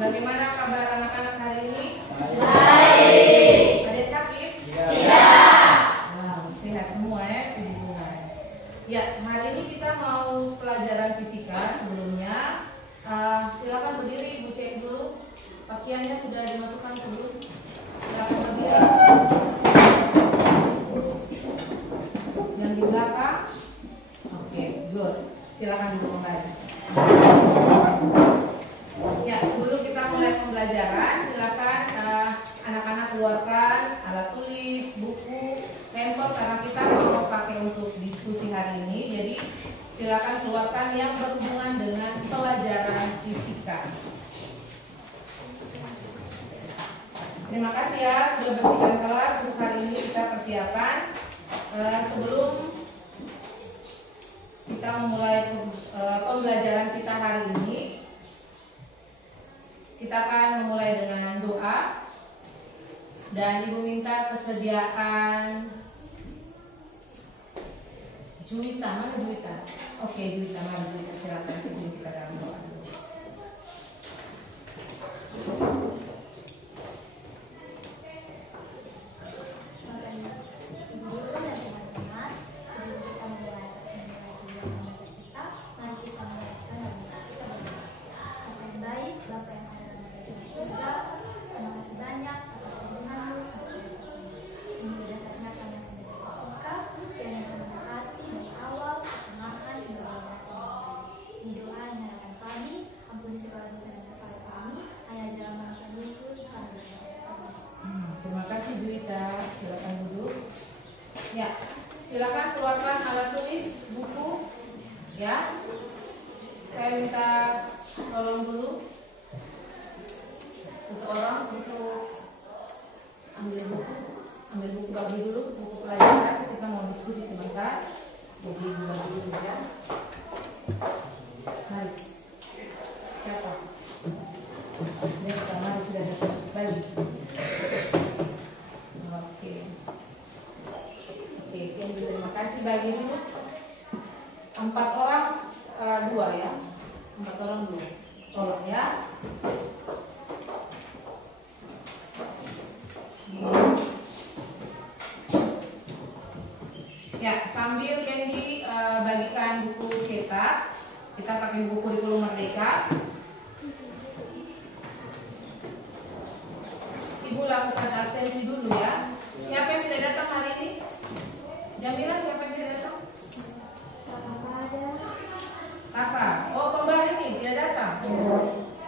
Bagaimana kabar anak-anak hari ini? Baik. Ada yang sakit? Tidak. Wow, sehat semua ya, puji Tuhan. Ya, hari ini kita mau pelajaran fisika. Sebelumnya, silakan berdiri, Ibu cek dulu. Pakaiannya sudah dimasukkan ke dulu. Silakan berdiri. Yang di belakang, oke, good. Silakan dulu kembali. Ya, sebelum kita mulai pembelajaran, silakan anak-anak keluarkan alat tulis, buku, handphone karena kita mau pakai untuk diskusi hari ini. Jadi silakan keluarkan yang berhubungan dengan pelajaran fisika. Terima kasih ya sudah bersihkan kelas. Untuk hari ini kita persiapan. Sebelum kita memulai pembelajaran kita hari ini, kita akan memulai dengan doa. Dan Ibu minta kesediaan Juwita, mana Juwita? Oke, Juwita, mari Juwita, silakan sebelum kita dalam doa. Terima kasih Juwita, silakan duduk. Ya, silakan keluarkan alat tulis, buku. Ya, saya minta tolong dulu seseorang untuk ambil buku bagi dulu, buku pelajaran. Kita mau diskusi sebentar. Jadi bagi dulu ya. Mari. Siapa? Ini pertama sudah dapat bagi. Oke, terima kasih. Bagi dulu 4 orang 2 ya. 4 orang 2. Tolong ya. Ya, sambil Candy bagikan buku cetak, kita pakai buku Kurikulum Merdeka. Ibu lakukan absensi dulu ya. Siapa yang tidak datang hari ini? Jamila, siapa yang tidak datang? Kakak. Oh, kembali nih, tidak datang.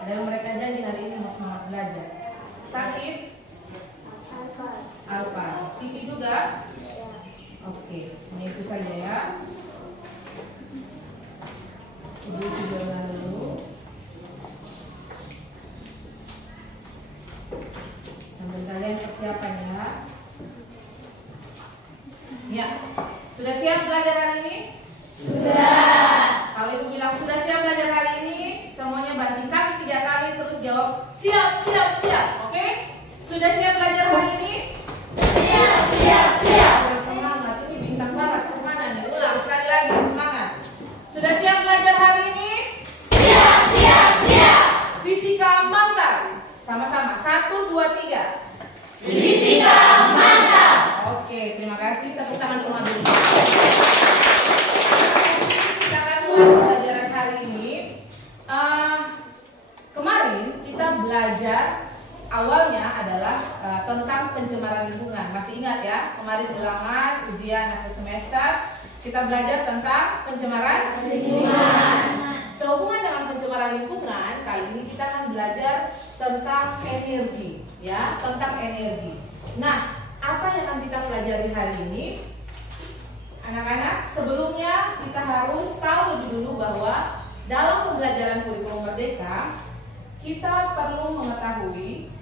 Ada yang mereka janji hari ini mau semangat belajar. Sakit? Alfa. Kiki juga? Oke, ini itu saja ya. Ibu sudah dulu. Sambil kalian persiapan ya. Ya, sudah siap belajar hari ini? Sudah. Kalau ibu bilang sudah siap belajar hari ini, semuanya banting kaki 3 kali terus jawab siap, siap, siap. Oke? Sudah siap belajar hari ini? Siap, siap, siap. Semangat, ini bintang paras kemana nih? Ulang sekali lagi, semangat. Sudah siap belajar hari ini? Siap, siap, siap. Fisika mantap. Sama-sama, 1, 2, 3. Fisika mantap. Oke, terima kasih. Tepuk tangan semua dulu. Kita akan mulai pelajaran hari ini. Kemarin kita belajar awalnya adalah tentang pencemaran lingkungan. Masih ingat ya? Kemarin ulangan ujian akhir semester kita belajar tentang pencemaran lingkungan. Sehubungan dengan pencemaran lingkungan, kali ini kita akan belajar tentang energi, ya, tentang energi. Nah, apa yang akan kita pelajari hari ini? Anak-anak, sebelumnya kita harus tahu lebih dulu bahwa dalam pembelajaran kurikulum merdeka kita perlu mengetahui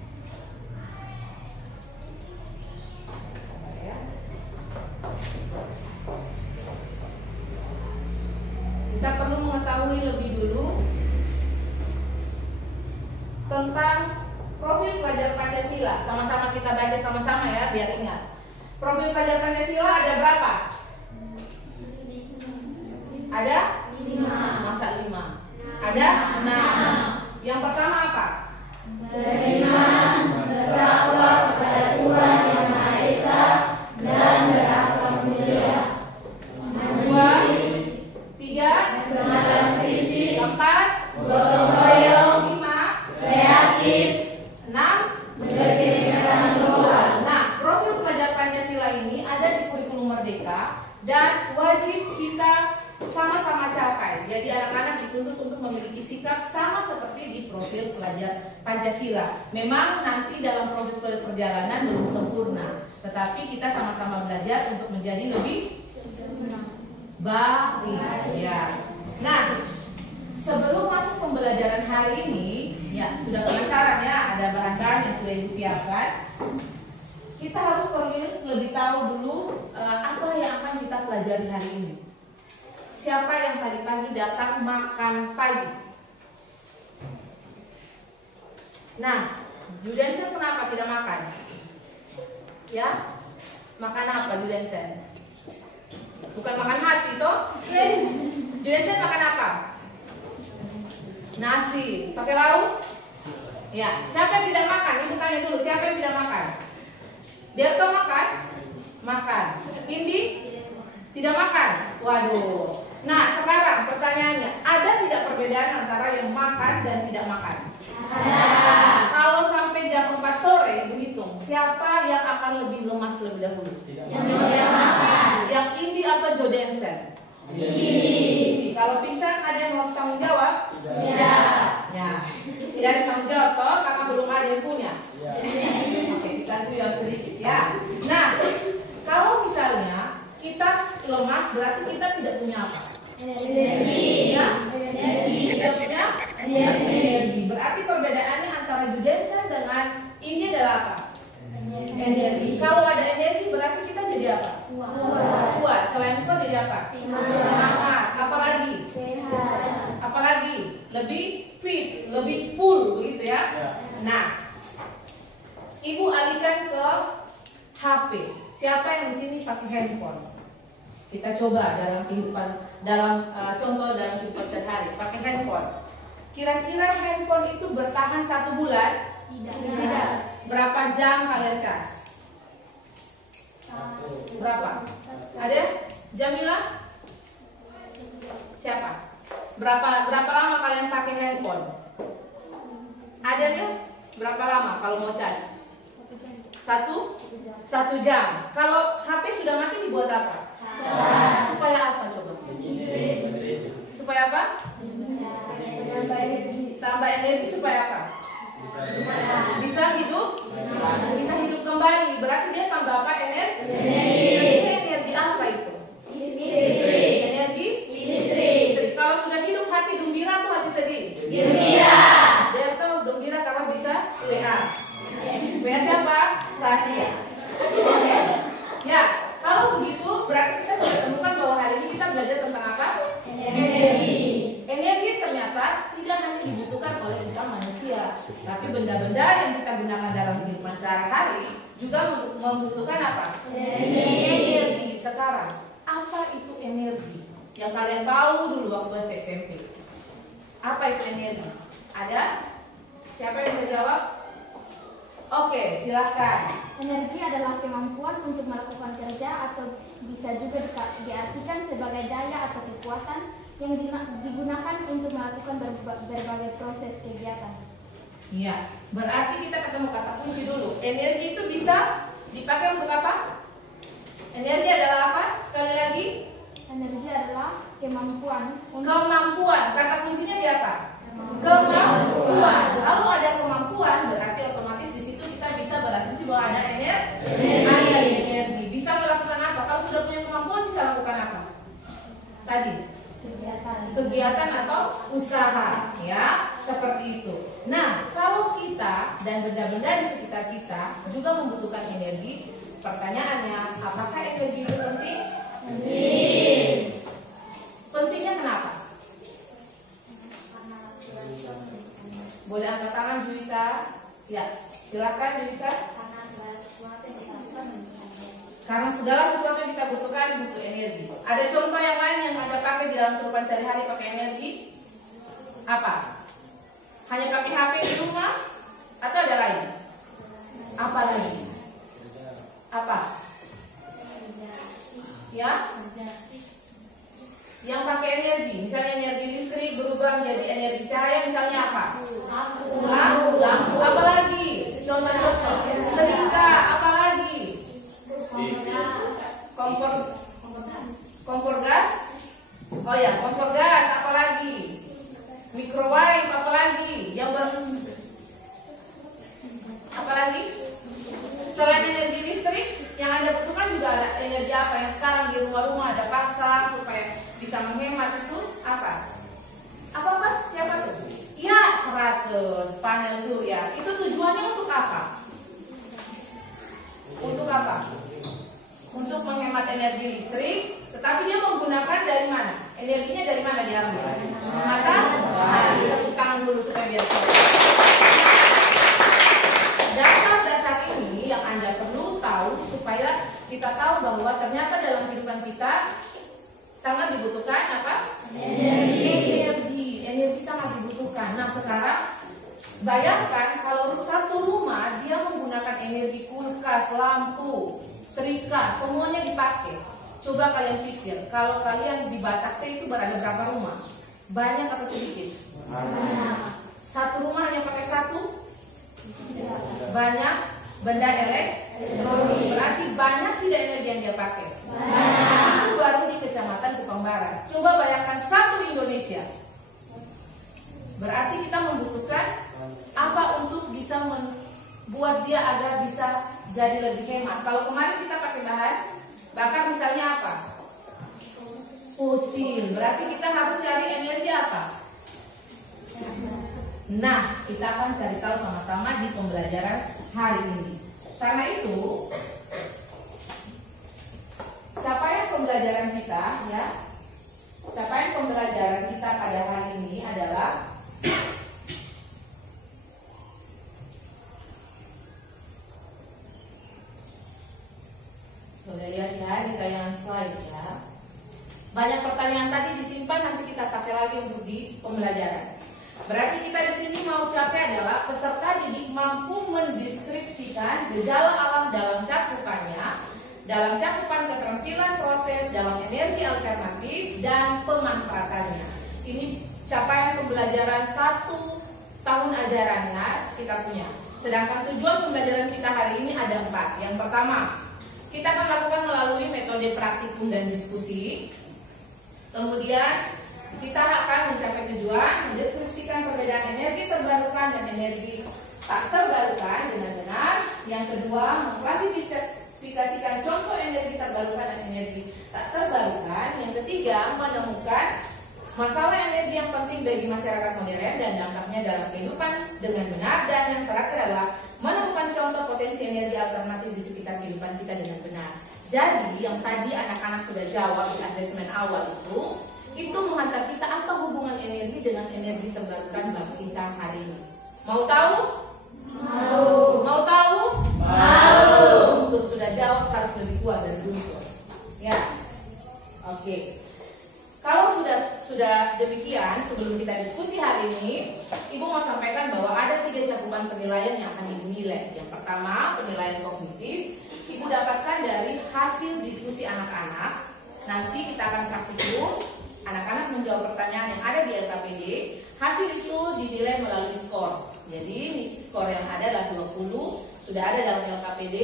lebih dulu tentang profil pelajar Pancasila. Sama-sama kita baca sama-sama ya, biar ingat. Profil pelajar Pancasila ada berapa? Ada 5. Masa 5? Ada 6. Yang pertama apa? beriman, bertakwa kepada Tuhan Yang Maha Esa, dan berakhlak mulia. 2, 3, Bernalar kritis, 4, gotong royong, 5, kreatif, 6. berkegiatan global. Nah, profil pelajar Pancasila ini ada di kurikulum Merdeka dan wajib kita sama-sama capai. Jadi anak-anak dituntut untuk memiliki sikap sama seperti di profil pelajar Pancasila. Memang nanti dalam proses perjalanan belum sempurna, tetapi kita sama-sama belajar untuk menjadi lebih baik. Ya. Nah, sebelum masuk pembelajaran hari ini, ya sudah penasaran ya, ada bahan-bahan yang sudah Ibu siapkan. Kita harus perlu lebih tahu dulu apa yang akan kita pelajari hari ini. Siapa yang tadi pagi datang makan pagi? Nah, Judensen kenapa tidak makan? Ya, makan apa Judensen? Bukan makan hati toh? Judensen makan apa? Nasi, pakai lauk? Ya, siapa yang tidak makan? Ibu tanya dulu, siapa yang tidak makan? Berto makan? Makan. Indi? Tidak makan? Waduh. Nah, sekarang pertanyaannya, ada tidak perbedaan antara yang makan dan tidak makan? Ada. Kalau sampai jam 4 sore, Ibu hitung, siapa yang akan lebih lemas lebih dahulu? Yang tidak makan. Yang Indi atau Jodensen? Indi. Kalau pingsan ada yang mau tanggung jawab? Tidak. Ya, tidak ada tanggung jawab toh, karena belum ada yang punya. Oke, kita yang sedikit ya. Nah, kalau misalnya kita lemas berarti kita tidak punya apa? Energi. Ya? Energi. Tidak punya energi. Berarti perbedaannya antara Judensen dengan Indi adalah apa? Energi. Kalau ada energi berarti kita jadi apa? Kuat. Selain kuat jadi apa? Semangat. Apalagi? Sehat. Apalagi? Lebih fit, lebih full begitu ya. Nah, Ibu alihkan ke HP. Siapa yang di sini pakai handphone? Kita coba dalam kehidupan, contoh dalam kehidupan sehari, pakai handphone. Kira-kira handphone itu bertahan 1 bulan? Tidak. Berapa jam kalian cas? Berapa? Ada? Jamila? Siapa? Berapa lama kalian pakai handphone? Ada nih? Berapa lama kalau mau cas? 1 jam. Kalau HP sudah mati dibuat apa? Supaya apa coba? Supaya apa? Tambah energi supaya apa? Bisa hidup? Bisa hidup kembali. Berarti dia tambah apa? Energi apa itu? Energi? Listrik. Kalau sudah hidup hati gembira atau hati sedih? Gembira. Dia tahu gembira karena bisa WA. WA siapa? Rahasia. Ya, kalau begitu berarti kita sudah temukan bahwa hari ini kita belajar tentang apa? Energi. Energi ternyata tidak hanya dibutuhkan oleh kita manusia, tapi benda-benda yang kita gunakan dalam kehidupan sehari-hari juga membutuhkan apa? Energi. Sekarang, apa itu energi? Yang kalian tahu dulu waktu SMP. Apa itu energi? Ada? Siapa yang bisa jawab? Oke, silahkan. Energi adalah kemampuan untuk melakukan kerja atau bisa juga diartikan sebagai daya atau kekuatan yang digunakan untuk melakukan berbagai proses kegiatan. Iya, berarti kita ketemu kata kunci dulu. Energi itu bisa dipakai untuk apa? Energi adalah apa? Sekali lagi, Energi adalah kemampuan kemampuan. Kata kuncinya di apa? Kemampuan. Kalau ada kemampuan, berarti otomatis di situ kita bisa berasumsi bahwa ada energi. Bisa melakukan apa? Kalau sudah punya kemampuan bisa lakukan apa? Tadi kegiatan atau usaha, ya, seperti itu. Nah, kalau kita dan benda-benda di sekitar kita juga membutuhkan energi, pertanyaannya, apakah energi itu penting? Penting. Pentingnya kenapa? Boleh angkat tangan Juwita? Ya, silakan Juwita. Karena segala sesuatu yang kita butuhkan butuh energi. Ada contoh yang lain yang Anda pakai di dalam kehidupan sehari-hari pakai energi? Apa? Hanya pakai HP di rumah? Atau ada lain? Apa lagi? Apa? Ya? Yang pakai energi, misalnya energi listrik berubah menjadi energi cahaya, misalnya apa? Lampu. Apa lagi? Contoh-contoh. Setrika. Apa lagi? Kompor gas. Oh ya, kompor gas. Apa lagi? Microwave. Apa lagi? Apa lagi? Selain energi listrik, yang Anda butuhkan juga ada energi apa? Yang sekarang di rumah-rumah ada paksa supaya bisa menghemat itu apa? Apa? Siapa tuh? Ya, 100 panel surya. Itu tujuannya untuk apa? Untuk apa? Untuk menghemat energi listrik, tetapi dia menggunakan dari mana? Energinya dari mana diambil? Matahari. Tepuk tangan dulu supaya biar dasar ini yang Anda perlu tahu supaya kita tahu bahwa ternyata dalam kehidupan kita sangat dibutuhkan apa? Energi sangat dibutuhkan. Nah, sekarang bayangkan kalau satu rumah dia menggunakan energi kulkas, lampu, setrika, semuanya dipakai. Coba kalian pikir, kalau kalian di Batak itu berada berapa rumah? Banyak atau sedikit? Banyak. Satu rumah hanya pakai satu? Banyak benda elektronik. Berarti banyak tidak energi yang dia pakai? Banyak. Itu baru di Kecamatan Kupang Barat. Coba bayangkan satu Indonesia. Berarti kita membutuhkan apa untuk bisa membuat dia agar bisa jadi lebih hemat. Kalau kemarin kita pakai bahan bakar misalnya apa? Fosil. Berarti kita harus cari energi apa? Nah, kita akan cari tahu sama-sama di pembelajaran hari ini. Karena itu, capaian pembelajaran kita, ya, capaian pembelajaran kita pada hari ini adalah sudah lihat ya di tayangan slide ya. Banyak pertanyaan tadi disimpan, nanti kita pakai lagi untuk di pembelajaran. Berarti kita di sini mau capai adalah peserta didik mampu mendeskripsikan gejala alam dalam cakupannya, dalam cakupan keterampilan proses, dalam energi alternatif dan pemanfaatannya. Ini capaian pembelajaran 1 tahun ajarannya kita punya. Sedangkan tujuan pembelajaran kita hari ini ada 4. Yang pertama, kita akan lakukan melalui metode praktikum dan diskusi. Kemudian kita akan mencapai tujuan mendeskripsikan perbedaan energi terbarukan dan energi tak terbarukan dengan benar. Yang kedua, mengklasifikasikan contoh energi terbarukan dan energi tak terbarukan. Yang ketiga, menemukan masalah energi yang penting bagi masyarakat modern dan dampaknya dalam kehidupan dengan benar. Dan yang terakhir adalah menemukan contoh potensi energi alternatif di sekitar kehidupan kita dengan benar. Jadi yang tadi anak-anak sudah jawab di asesmen awal itu menghantar kita apa hubungan energi dengan energi terbarukan bagi kita hari ini. Mau tahu? Mau. Mau tahu? Mau. Untuk sudah jawab harus lebih kuat dari dulu. Ya. Oke. Kalau sudah demikian, sebelum kita diskusi hari ini, Ibu mau sampaikan bahwa ada 3 cakupan penilaian yang akan Ibu nilai. Yang pertama, penilaian kognitif. Ibu dapatkan dari hasil diskusi anak-anak. Nanti kita akan praktikum. Anak-anak menjawab pertanyaan yang ada di LKPD. Hasil itu dinilai melalui skor. Jadi skor yang ada adalah 20, sudah ada dalam LKPD.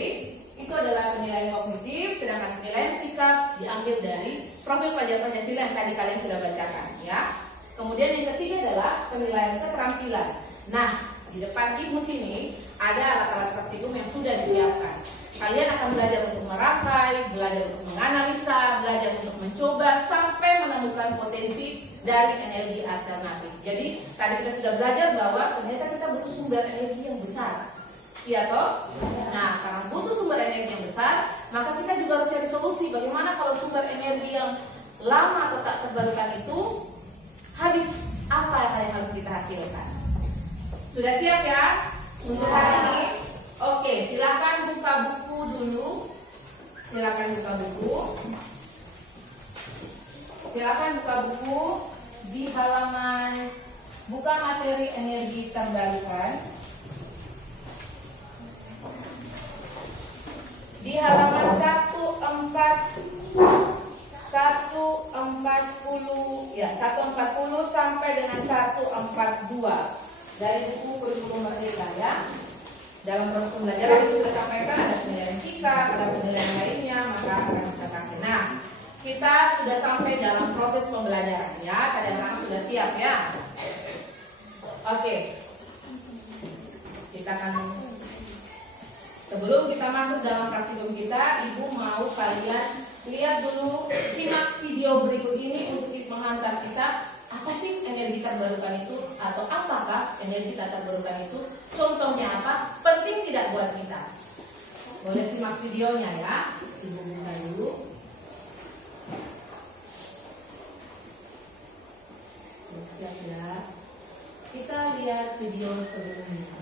Itu adalah penilaian kognitif, sedangkan penilaian sikap diambil dari profil pelajar Pancasila yang tadi kalian sudah bacakan, ya. Kemudian yang ketiga adalah penilaian keterampilan. Nah, di depan Ibu sini ada alat-alat praktikum yang sudah disiapkan. Kalian akan belajar untuk merangkai, belajar untuk menganalisa, belajar untuk mencoba sampai menemukan potensi dari energi alternatif. Jadi tadi kita sudah belajar bahwa ternyata kita butuh sumber energi yang besar. Iya toh? Nah, karena butuh sumber energi yang besar, maka kita juga harus cari solusi. Bagaimana kalau sumber energi yang lama atau tak terbarukan itu habis? Apa yang harus kita hasilkan? Sudah siap ya untuk hari ini? Oke, silakan buka buku dulu. Silakan buka buku. Silakan buka buku di halaman buka materi energi terbarukan. di halaman 140 sampai dengan 142 dari buku Kurikulum Merdeka ya. Dalam proses pembelajaran itu kita sampaikan ada penilaian sikap, ada penilaian lainnya, maka akan kita pakai. Nah, kita sudah sampai dalam proses pembelajaran ya. Kadang-kadang sudah siap ya. Oke. Kita akan, sebelum kita masuk dalam praktikum kita, Ibu mau kalian lihat dulu, simak video berikut ini untuk menghantar kita apa sih energi terbarukan itu, atau apakah energi terbarukan itu, contohnya apa, penting tidak buat kita. Boleh simak videonya ya. Ibu buka dulu. Siap ya. Kita lihat video sebelumnya.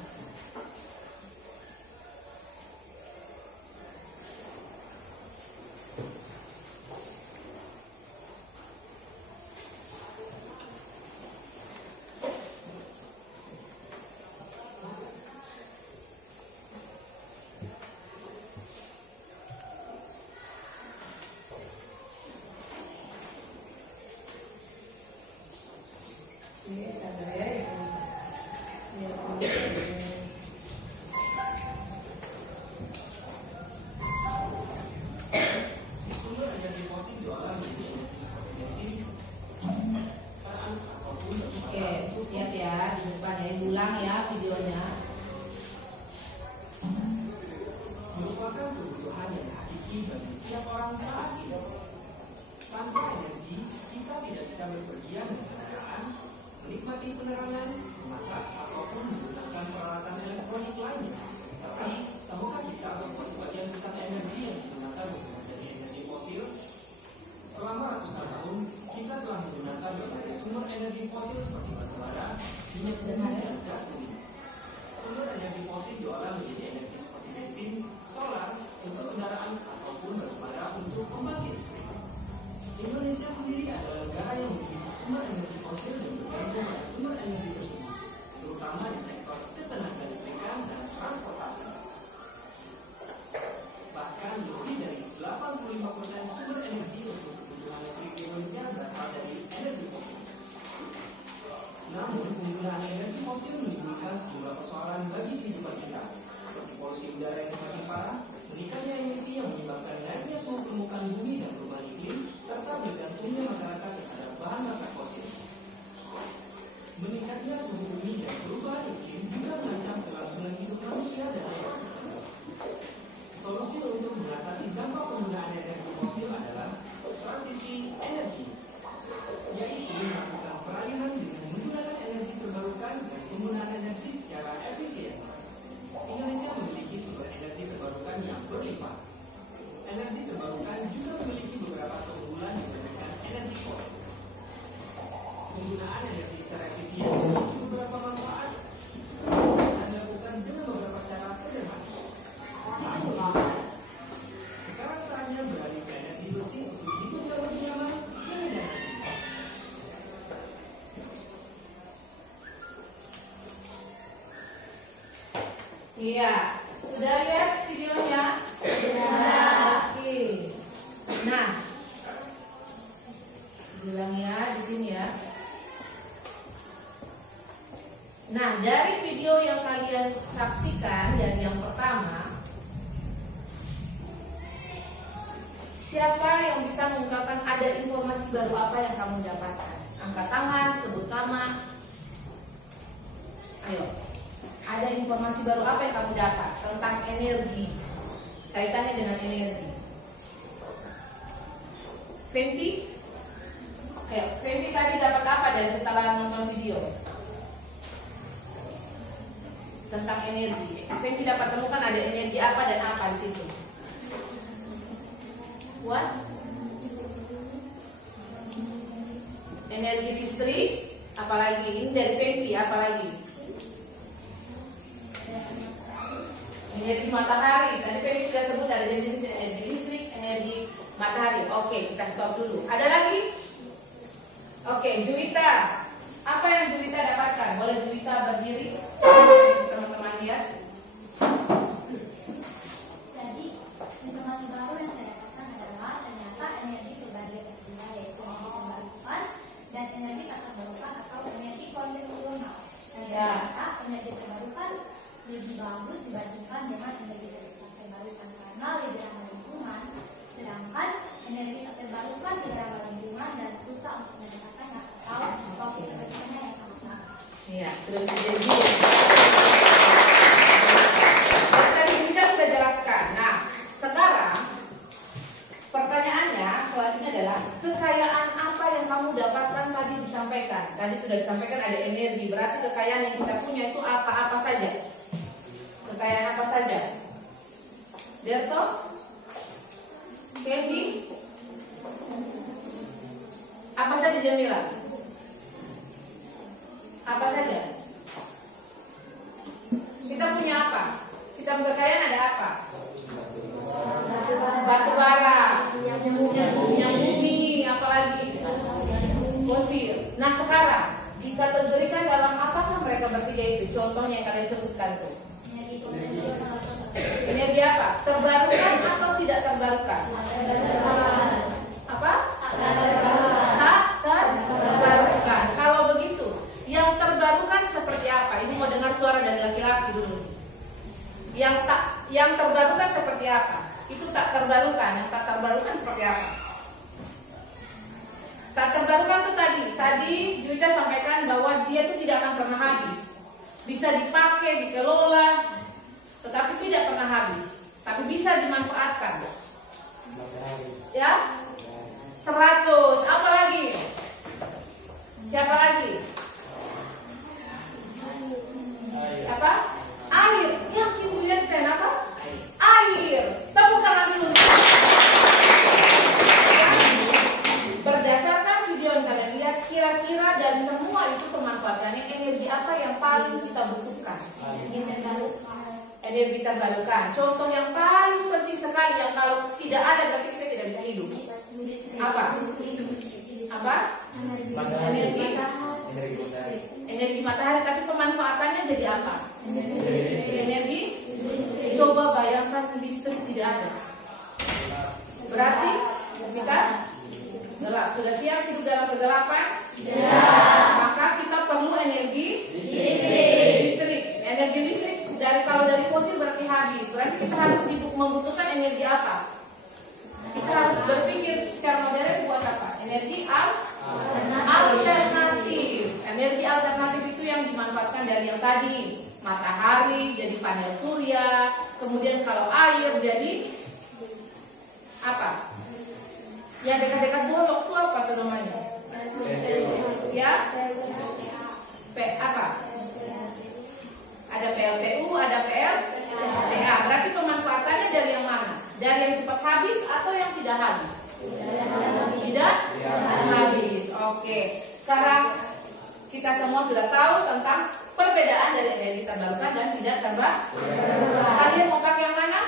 Iya, sudah lihat videonya? Sudah. Oke. Nah, bilang ya di sini ya. Nah, dari video yang kalian saksikan dari yang pertama, siapa yang bisa mengungkapkan ada informasi baru apa yang kamu dapatkan? Angkat tangan, sebut nama. Ayo. Ada informasi baru apa yang kamu dapat tentang energi, kaitannya dengan energi? Fenty? Ayo, Fenty tadi dapat apa dari setelah nonton video tentang energi? Fenty dapat temukan ada energi apa dan apa di situ? What? Energi listrik, apalagi? Ini dari Fenty, apalagi? Energi matahari, tadi Fenty sudah sebut ada jenis energi listrik, energi matahari. Oke, kita stop dulu. Ada lagi? Oke, Juwita. Apa yang Juwita dapatkan? Boleh Juwita berdiri? Teman-teman lihat. Jadi, Ya. Ternyata energi terbarukan lebih bagus dibandingkan dengan energi terbarukan karena lebih ramah lingkungan, sedangkan energi terbarukan tidak ramah lingkungan dan susah untuk mendapatkannya atau waktu terbarukannya yang sangat lama. Iya, sudah jadi. Tadi kita sudah jelaskan. Nah, sekarang pertanyaannya selanjutnya adalah kekayaan apa yang kamu dapatkan tadi disampaikan. Tadi sudah disampaikan ada energi, berarti kekayaan yang kita punya itu apa-apa saja. Kekayaan apa saja? Derto? Kendi? Apa saja Jamila? Apa saja? Kita punya apa? Kita kekayaan ada apa? Batu bara, punya bumi, apalagi fosil. Nah sekarang dikategorikan dalam apakah mereka bertiga itu? Contohnya yang kalian sebutkan tuh. Energi apa? Terbarukan atau tidak terbarukan? Apa? Tak terbarukan. Kalau begitu, yang terbarukan seperti apa? Ini mau dengar suara dari laki-laki dulu. Yang terbarukan seperti apa? Itu tak terbarukan. Yang tak terbarukan seperti apa? Tak terbarukan itu tadi Juwita sampaikan bahwa dia itu tidak akan pernah habis. Bisa dipakai, dikelola, tetapi tidak pernah habis. Tapi bisa dimanfaatkan. Ya? 100. Apa lagi? Siapa lagi? Apa? Air. Yang kemudian saya apa? Air. Tepuk tangan dulu. Berdasarkan video yang kalian lihat, kira-kira dari semua itu pemanfaatannya energi apa yang paling kita butuhkan? Energi terbarukan. Contoh yang paling penting sekali yang kalau tidak ada berarti kita tidak bisa hidup. Apa? Apa? Energi matahari. Tapi pemanfaatannya jadi apa? Energi. Coba bayangkan listrik tidak ada. Berarti kita gelap. Sudah siap hidup dalam kegelapan? Ya. Maka kita perlu energi listrik. Energi listrik kalau dari fosil berarti habis. Berarti kita harus membutuhkan energi apa? Kita harus berpikir secara modern buat apa? Energi alternatif. Energi alternatif itu yang dimanfaatkan dari yang tadi, matahari jadi panel surya, kemudian kalau air jadi apa? Yang dekat-dekat bolok itu apa tuh namanya? Ya? Apa? Ada PLTU, ada PLTA. Berarti pemanfaatannya dari yang mana? Dari yang cepat habis atau yang tidak habis? Tidak habis. Oke. Sekarang kita semua sudah tahu tentang perbedaan dari energi terbarukan dan tidak terbarukan. Kalian mau pakai yang mana?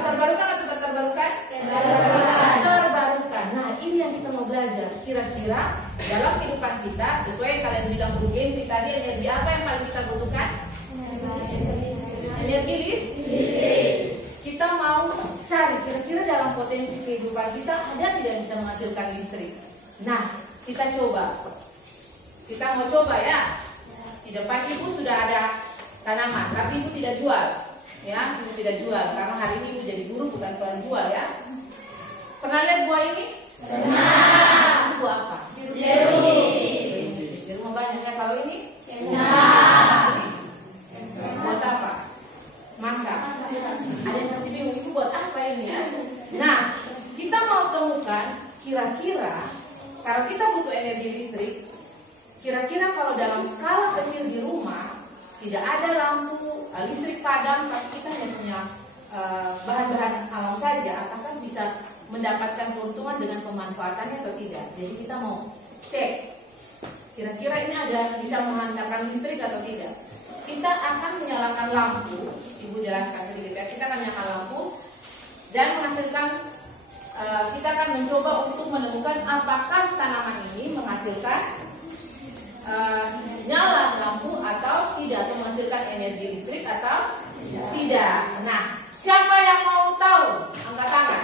Terbarukan atau tidak terbarukan? Terbarukan. Nah, ini yang kita mau belajar. Kira-kira dalam kehidupan kita, sesuai yang kalian bilang urgensi tadi, energi apa yang paling kita butuhkan? Energi listrik. Kita mau cari kira-kira dalam potensi kehidupan kita ada tidak bisa menghasilkan listrik. Nah, kita coba. Kita mau coba ya. Di depan ibu sudah ada tanaman, tapi ibu tidak jual. Ya, ibu tidak jual karena hari ini ibu jadi guru bukan penjual ya. Pernah lihat buah ini? Pernah. Buah apa? Jeruk banyaknya. Kalau ini? Buat apa? Masak. Ada yang masih bingung itu buat apa ini ya? Nah, kita mau temukan kira-kira kalau kita butuh energi listrik, kira-kira kalau dalam skala kecil di rumah tidak ada lampu listrik padam, tapi kita hanya punya bahan-bahan alam saja, apakah bisa mendapatkan keuntungan dengan pemanfaatannya atau tidak? Jadi kita mau cek kira-kira ini ada bisa menghantarkan listrik atau tidak. Kita akan menyalakan lampu, ibu jelaskan sedikit ya. Kita akan menyalakan lampu dan menghasilkan. Kita akan mencoba untuk menemukan apakah tanaman ini menghasilkan nyala lampu atau tidak, atau menghasilkan energi listrik atau tidak. Nah, siapa yang mau tahu? Angkat tangan.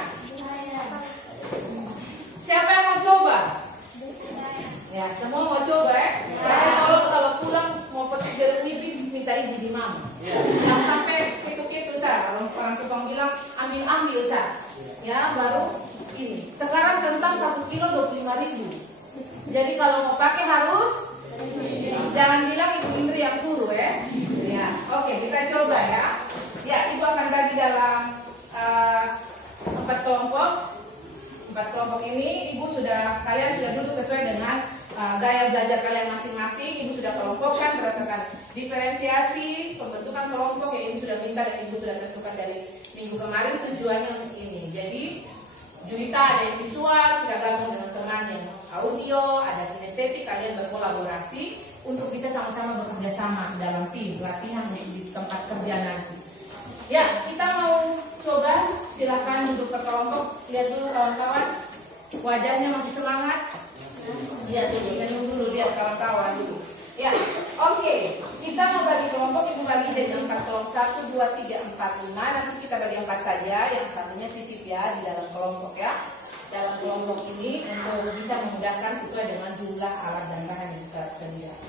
Siapa yang mau coba? Ya, semua mau coba ya. Kalau Jangan sampai ketuk-ketuk Sa. Orang tukang bilang ambil Sa. Ya, baru ini. Sekarang kentang 1 kilo 25.000. Jadi kalau mau pakai harus jangan bilang Ibu Indri yang suruh ya. Ya, oke, kita coba ya. Ya, Ibu akan bagi dalam 4 kelompok. 4 kelompok ini kalian sudah duduk sesuai dengan gaya belajar kalian masing-masing. Ibu sudah kelompokkan berdasarkan diferensiasi, pembentukan kelompok yang Ibu sudah minta dan Ibu sudah tentukan dari minggu kemarin. Tujuannya untuk ini. Jadi Juwita ada yang visual, sudah gabung dengan teman yang audio, ada kinestetik, kalian berkolaborasi untuk bisa sama-sama bekerja sama dalam tim, latihan di tempat kerja nanti. Ya, kita mau coba, silahkan duduk per kelompok. Lihat dulu kawan-kawan, wajahnya masih semangat. Lihat dulu, dulu lihat kawan-kawan dulu. Ya, oke. Kita mau bagi kelompok, Ibu bagi jadi 4 kelompok, 1, 2, 3, 4, 5. Nanti kita bagi 4 saja, yang satunya sisip ya di dalam kelompok ya. Dalam kelompok ini untuk bisa memudahkan sesuai dengan jumlah alat dan bahan yang kita sediakan.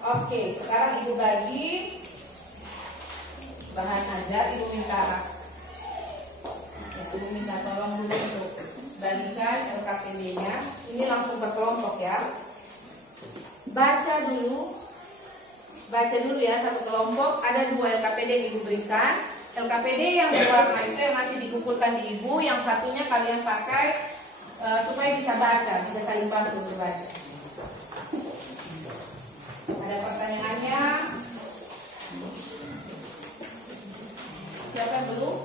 Oke, sekarang Ibu bagi bahan ajar. Ibu minta tolong dulu untuk bagikan LKPD-nya. Ini langsung berkelompok ya. Baca dulu ya satu kelompok. Ada 2 LKPD yang Ibu berikan. LKPD yang berwarna itu yang nanti dikumpulkan di Ibu. Yang satunya kalian pakai supaya bisa baca, bisa saling bantu untuk baca. Ada pertanyaannya? Siapa yang belum?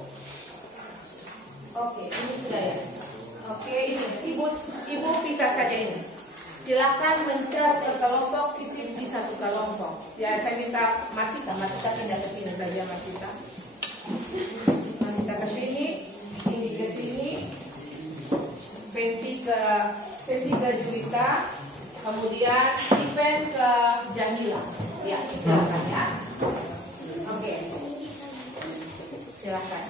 Oke, ini sudah ya. Oke, ini Ibu pisah saja ini. Silakan mencat kelompok, sisip di satu kelompok. Ya, saya minta Masita pindah ke sini saja Masita. Masita ke sini, ini ke sini, Pepi ke Juwita, kemudian Ipen ke Jamila. Ya, silakan ya. Oke, silakan.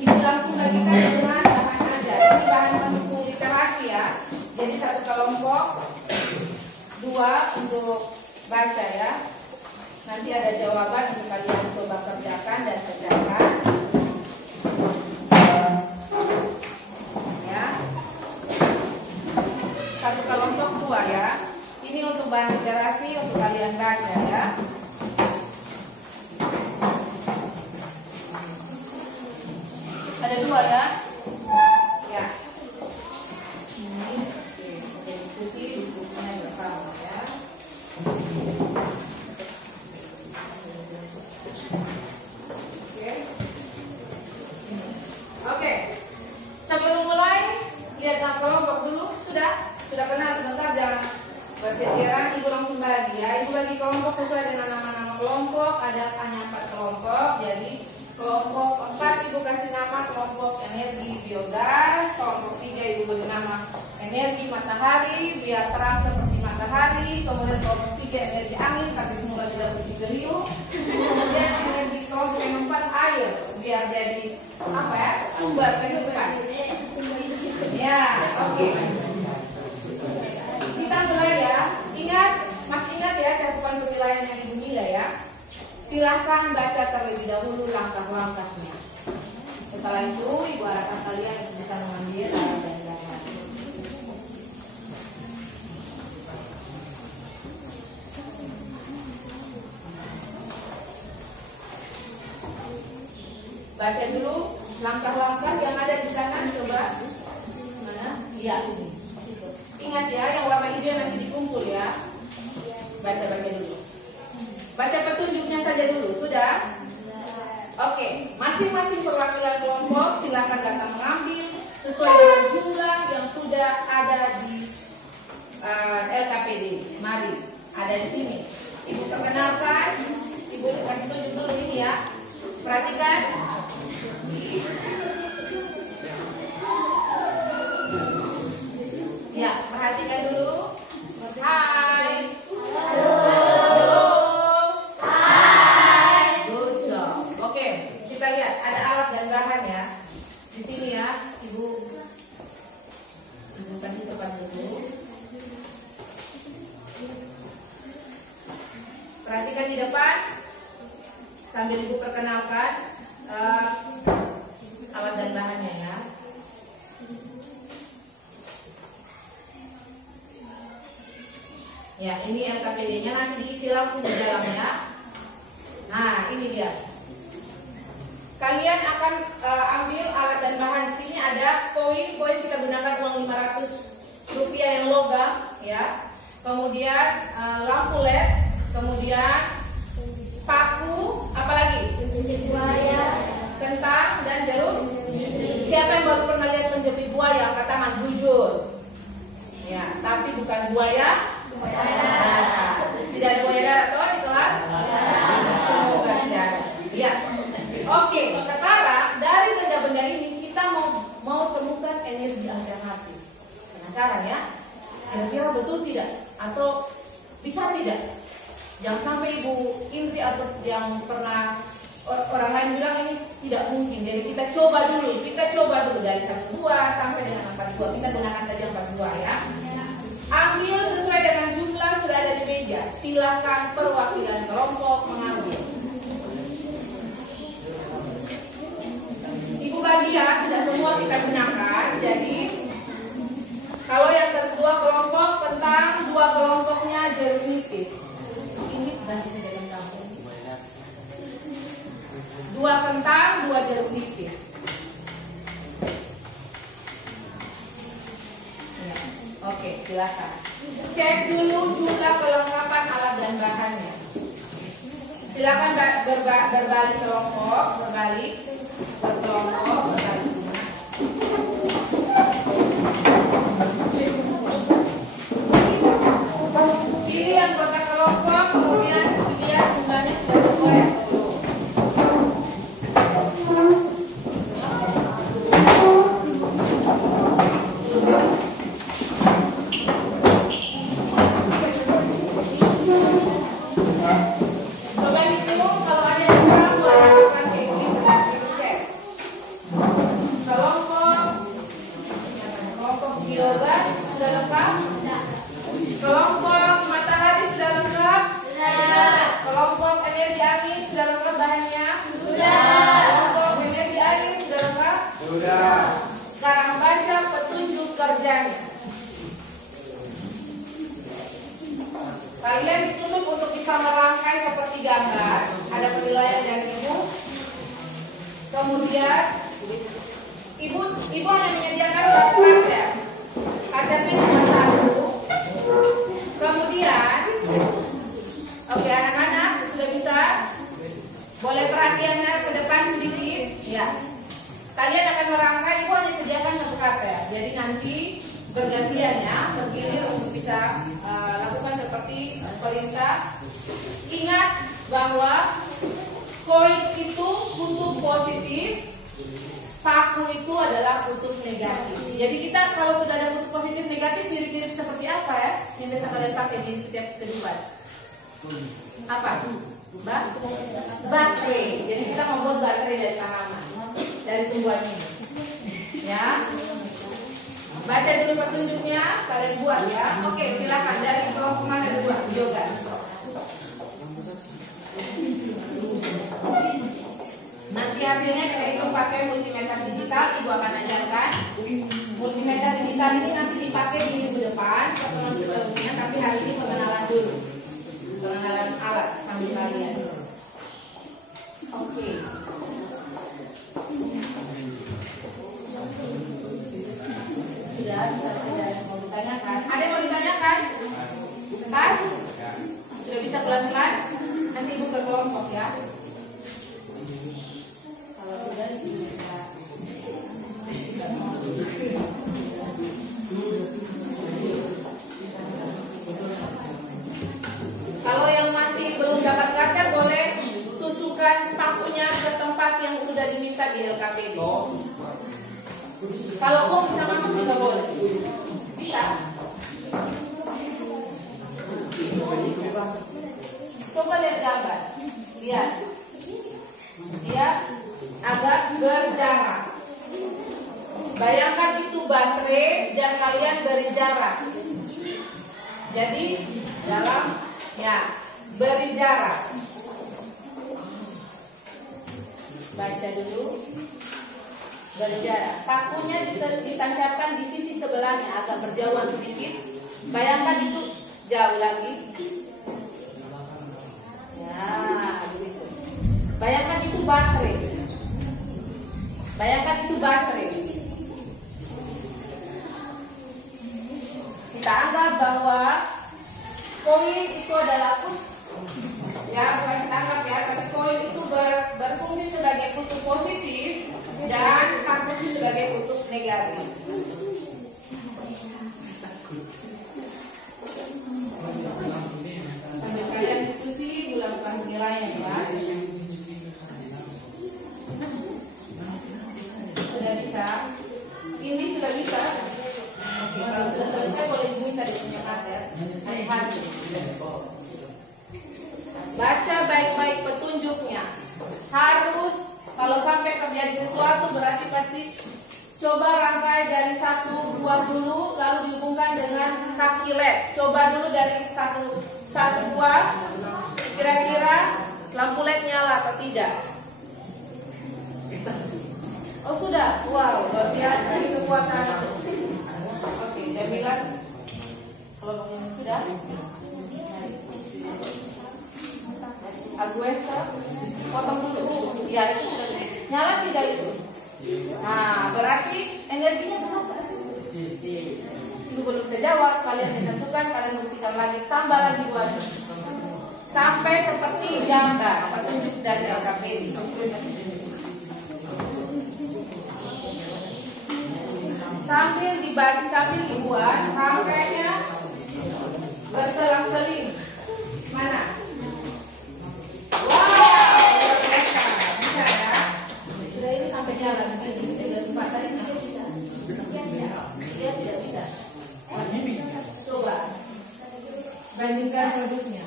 Ibu langsung bagikan dengan bahan ajar. Ini bahan pendukung literasi ya. Jadi satu kelompok 2 untuk baca ya. Nanti ada jawaban untuk kalian coba kerjakan dan kerjakan. Ya. Satu kelompok 2 ya. Ini untuk bahan literasi untuk kalian baca ya. Ada 2 ya. Ya. Ini diskusi bukunya bersama ya. Oke. Sebelum mulai lihat kelompok dulu. Sudah kenal sebentar, jangan berceceran. Ibu langsung bagi ya. Ibu bagi kelompok sesuai dengan nama-nama kelompok. Ada hanya 4 kelompok. Jadi kelompok 4 Ibu kasih nama kelompok energi biogas. Kelompok 3 Ibu beri nama energi matahari biar terang seperti matahari. Kemudian kelompok 3 energi angin tapi semula tidak begitu geliung. Kemudian energi kelompok yang 4 air biar jadi apa ya, sumber kehidupan. Ya, oke. Kita mulai ya. Masih ingat ya cakupan penilaian yang Ibu nilai ya. Silahkan baca terlebih dahulu langkah-langkahnya. Setelah itu Ibu harapkan kalian bisa mengambil dan gambar. Baca dulu langkah-langkah yang ada di sana. Coba mana? Iya ini. Ingat ya, yang warna hijau nanti dikumpul ya. Baca dulu. Baca petunjuknya saja dulu, sudah? Oke, masing-masing perwakilan kelompok silakan datang mengambil sesuai dengan jumlah yang sudah ada di LKPD. Mari, ada di sini. Ibu perkenalkan, Ibu kasih tunjuk dulu ini ya. Perhatikan. Ya, perhatikan dulu. Hai. Perhatikan di depan sambil Ibu perkenalkan alat dan bahannya ya. Ya, ini LKPD-nya nanti diisi langsung di dalamnya. Nah, ini dia. Kalian akan ambil alat dan bahan. Di sini ada koin kita gunakan uang 500 rupiah yang logam, ya. Kemudian lampu LED, kemudian paku, apalagi? Buaya, Kentang dan jeruk. Siapa yang baru pernah lihat menjepit buaya? Angkat tangan, jujur. Ya, tapi bukan buaya. Tidak ada buaya darat toh di kelas? Semoga tidak ada. Ya. Oke, sekarang dari benda-benda ini kita mau temukan energi alternatif. Penasaran ya? Kira-kira betul tidak? Atau bisa tidak? Jangan sampai Ibu Indri atau yang pernah orang lain bilang ini tidak mungkin. Jadi kita coba dulu dari 1, 2 sampai dengan 4, 2. Kita gunakan saja 4, 2 ya. Ambil sesuai dengan jumlah sudah ada di meja. Silakan perwakilan kelompok mengambil. Ibu bagian tidak semua kita gunakan. Jadi kalau yang kedua kelompok kentang, 2 kelompoknya jeruk nipis. Ini ganti dengan kamu. 2 kentang, 2 jeruk nipis. Ya. Oke, silakan. Cek dulu jumlah kelengkapan alat dan bahannya. Silakan berbalik kelompok, berbalik. Pilih anggota kelompok, kemudian lihat jumlahnya sudah sesuai atau belum. Coba hitung, kalau ada yang kurang boleh lakukan kayak gini. Cek. Kelompok biogas sudah lengkap? Kelompok matahari sudah lengkap? Sudah. Kelompok energi angin sudah lengkap bahannya? Sudah. Kelompok energi air sudah lengkap? Sudah. Sekarang baca petunjuk kerjanya. Kalian dituntut untuk bisa merangkai seperti gambar. Ada penilaian dari Ibu. Kemudian Ibu hanya menyediakan 1 kader. Kadernya cuma 1. Kemudian, oke anak-anak sudah bisa. Boleh perhatiannya ke depan sedikit. Ya. Kalian akan merangkai. Ibu hanya sediakan 1 kader. Jadi nanti bergantiannya bergilir untuk bisa lakukan seperti perintah. Ingat bahwa koin itu kutub positif, paku itu adalah kutub negatif. Jadi kita kalau sudah ada kutub positif negatif, mirip-mirip seperti apa ya yang biasa kalian pakai di setiap kehidupan? Apa? Baterai. Jadi kita membuat baterai dari tanaman, dari tumbuhan ini. Ya. Baca dulu petunjuknya, kalian buat ya. Oke, silakan dari kelompok mana dulu? Biogas. Nanti hasilnya kita hitung pakai multimeter digital. Ibu akan ajarkan. Multimeter digital ini nanti dipakai di minggu depan pertemuan seterusnya. Tapi hari ini pengenalan dulu, pengenalan alat sambil kalian. Oke. Sudah mau ditanyakan? Ada yang mau ditanyakan? Pas? Sudah bisa pelan-pelan? Nanti Ibu ke kelompok ya. Kalau sudah bisa. Kalau yang masih belum dapat kader boleh tusukkan pakunya ke tempat yang sudah diminta di LKPD. Kalau mau bisa masuk juga boleh. Bisa. Coba lihat gambar. Lihat. Dia agak berjarak. Bayangkan itu baterai dan kalian beri jarak. Jadi dalam ya beri jarak. Baca dulu. Beri jarak. Pakunya ditancapkan di sisi sebelahnya, agak berjauhan sedikit. Bayangkan itu jauh lagi. Ya, begitu. Bayangkan itu baterai. Bayangkan itu baterai. Kita anggap bahwa koin itu adalah kutub. Ya, bukan kita anggap ya, tapi koin itu berfungsi sebagai kutub positif dan berfungsi sebagai kutub negatif. Sambil kalian diskusi, lakukan penilaian ya. Sudah bisa? Ini sudah bisa? Oke, kalau sudah selesai boleh minta di punya mater. Hati-hati. Baca baik-baik petunjuknya. Harus kalau sampai terjadi sesuatu berarti pasti coba rangkai dari 1 buah dulu, lalu dihubungkan dengan kaki led. Coba dulu dari satu buah. Kira-kira lampu led nyala atau tidak? Oh sudah, wow, luar biasa ini kekuatan. Oke, Jamila, kalau yang sudah, Aguesta, potong dulu. Ya itu sudah nyala tidak itu? Nah, berarti energinya besar. Itu belum bisa jawab. Kalian tentukan, kalian buktikan lagi, tambah lagi buahnya. Sampai seperti gambar petunjuk dari LKPD. Sambil dibuat rangkainya berselang-seling. Mana? Wow, luar biasa. Bisa ya? Sudah ini sampai jalan begini. Sudah tempat tadi tidak bisa. Dia tidak bisa. Coba bandingkan produknya.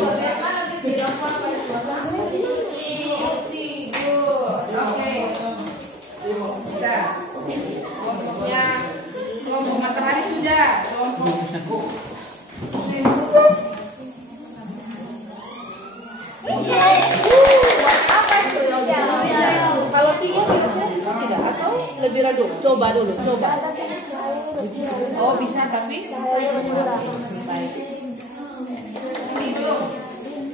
Bagaimana dia tidak pakai suasana? Oke. Bisa. Kelompok matahari sudah. Kelompok apa itu? Kalau tinggi bisa tidak? Atau lebih redup? Coba dulu, coba. Oh bisa tapi baik. Ini belum.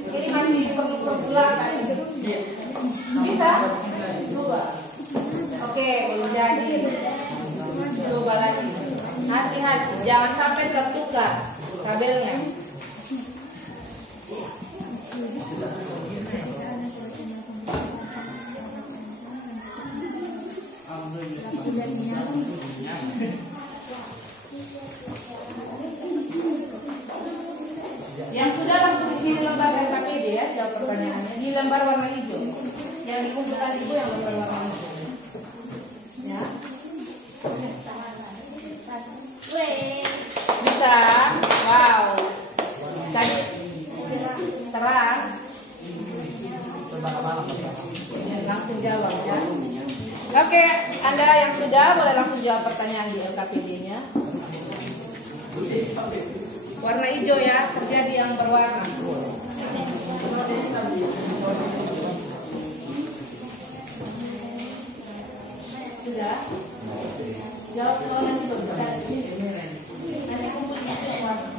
Ini masih perlu pergulakan. Bisa? Coba. Oke, belum jadi. Coba lagi. Hati-hati, jangan sampai tertukar kabelnya. Yang sudah langsung isi lembar LKPD ya, jawab pertanyaannya di lembar warna hijau. Yang dikumpulkan ibu yang lembar warna hijau. Ya. Bisa. Wow. Tadi terang. Langsung jawab ya. Oke, Anda yang sudah boleh langsung jawab pertanyaan di LKPD-nya. Warna hijau ya, terjadi yang berwarna. Sudah? Jawab kalau nanti bagus. Nanti kumpul hijau warna.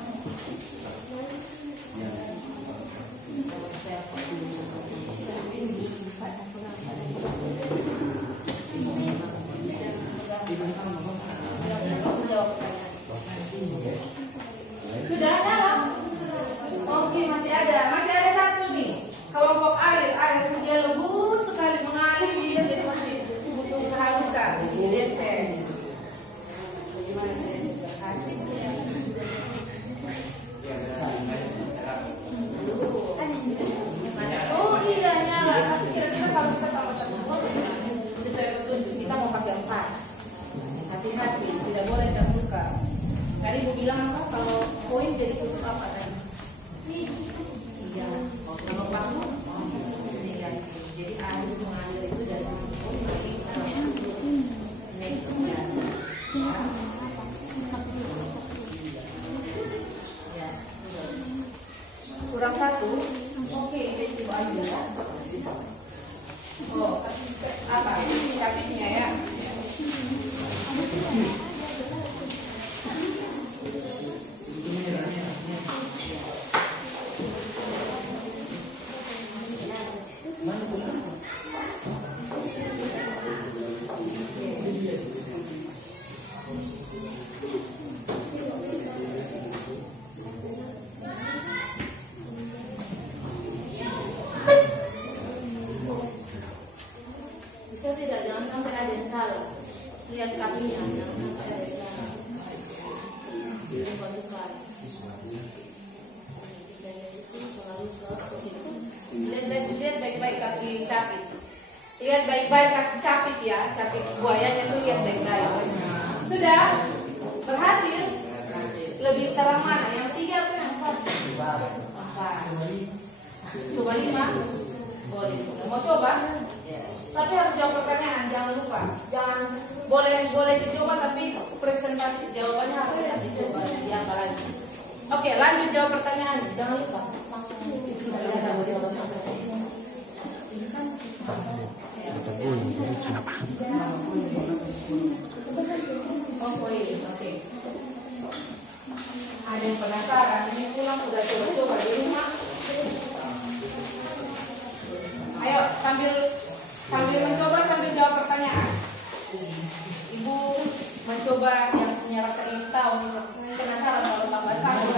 Sudah nyala? Oke, masih ada satu nih. Kelompok air dia lembut sekali mengalir dia jadi masih butuh kehausan. Jadi gimana saya juga kasih Oh iya nyala, tapi kira-kira kalau kita tambah sesuai petunjuk kita mau pakai 4. Hati-hati, tidak boleh terbuka. Tadi ibu bilang apa? Kalau koin jadi kutub apa tadi? Iya. Kalau paku negatif. Jadi air mengalir itu dari koin next ya. kurang 1. Oke, itu aja. Oh, apa? Ini capitnya ya. Bisa tidak? Jangan sampai ada yang salah. Lihat kakinya, jangan sampai ada yang salah. Lihat baik-baik kaki capit. Lihat baik-baik kaki capit ya, capit buayanya tuh lihat baik-baik. Sudah berhasil. Lebih terang mana? Yang 3 atau yang 4? Coba 5. Boleh. Mau coba? Tapi harus jawab pertanyaan, jangan lupa. Jangan boleh dicoba tapi presentasi jawabannya harus dicoba diambil lagi. Oke, lanjut jawab pertanyaan. Jangan lupa. Oke. Ada yang penasaran? Ini pulang sudah coba-coba di rumah. Ayo sambil mencoba sambil jawab pertanyaan. Ibu mencoba yang punya rasa ingin tahu, penasaran kalau tambah 1.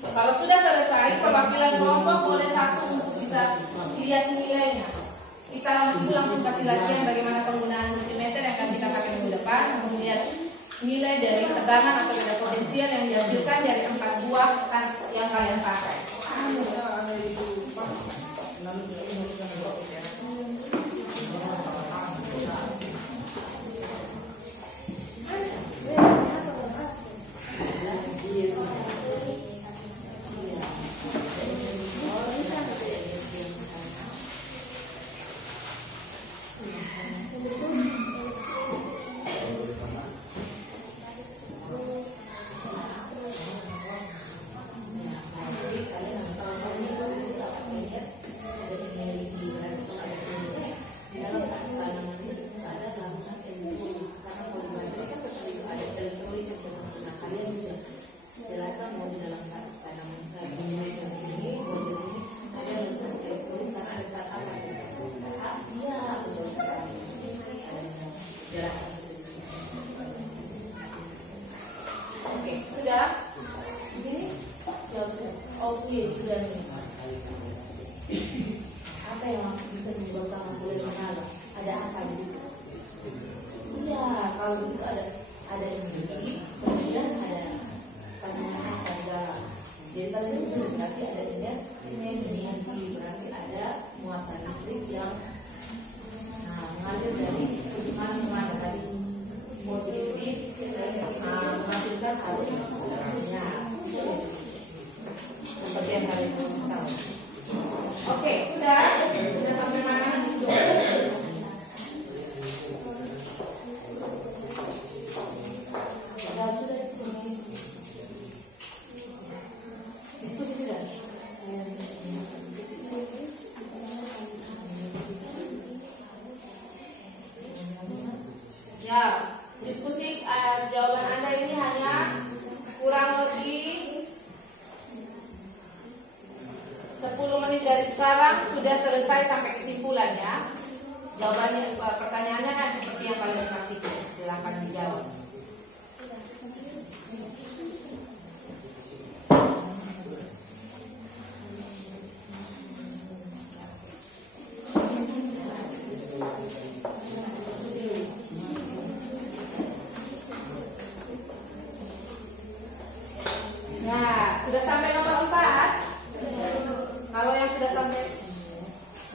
Kalau sudah selesai, perwakilan kelompok boleh 1 untuk bisa dilihat nilainya. Kita langsung kasih latihan bagaimana penggunaan multimeter yang akan kita pakai minggu depan untuk melihat nilai dari tegangan atau beda potensial yang dihasilkan dari 4 buah yang kalian pakai.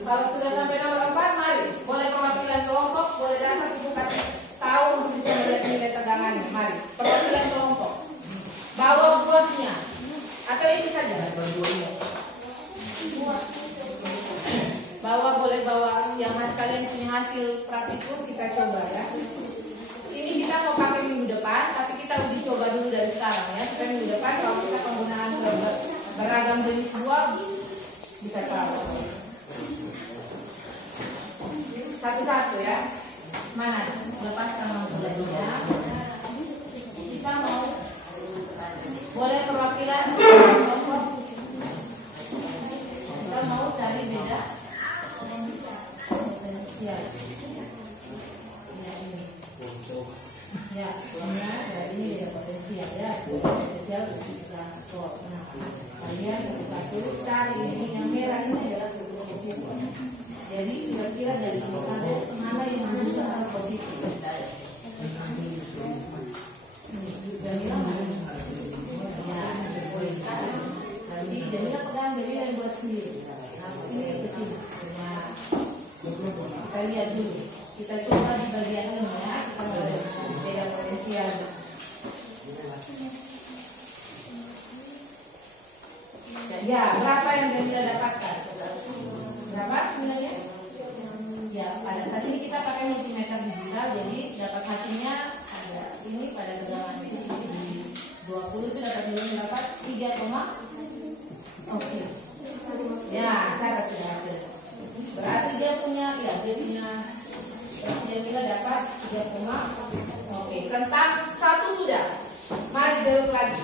Kalau sudah sampai nomor 4, mari. Boleh perwakilan kelompok, boleh datang ibu kasih tahu untuk bisa melihat nilai tegangannya. Mari. Perwakilan kelompok. Bawa buahnya. Atau ini saja. Bawa, boleh bawa yang kalian punya hasil praktikum, kita coba ya. Ini kita mau pakai minggu depan, tapi kita uji coba dulu dari sekarang ya. Supaya minggu depan kalau kita beragam jenis buah bisa tahu. Satu-satu ya. Mana? Lepaskan lampunya. Kita mau boleh perwakilan kelompok. Kita mau cari beda potensial. Ya, ini beda potensial ya. Potensial bisa kok. Nah, kalian satu cari ini yang merah ini adalah positif. Jadi kira-kira dari ini ada mana yang berusaha positif? Jamila mana? Ya, nanti Jamila pegang, Jamila yang buat sendiri. Ini ke sini. Nah, kita lihat dulu. Kita coba di bagian ini ya. Kita mulai beda potensial. Ya, berapa yang Jamila dapatkan? Berapa sebenarnya? Ya, pada saat ini kita pakai multimeter digital, jadi dapat hasilnya ada ini pada tegangan 20 itu dapat nilai berapa? 3, oke. Ya, catat sudah hasil. Berarti dia punya Jamila dapat 3, oke. Tentang satu sudah. Mari geruk lagi.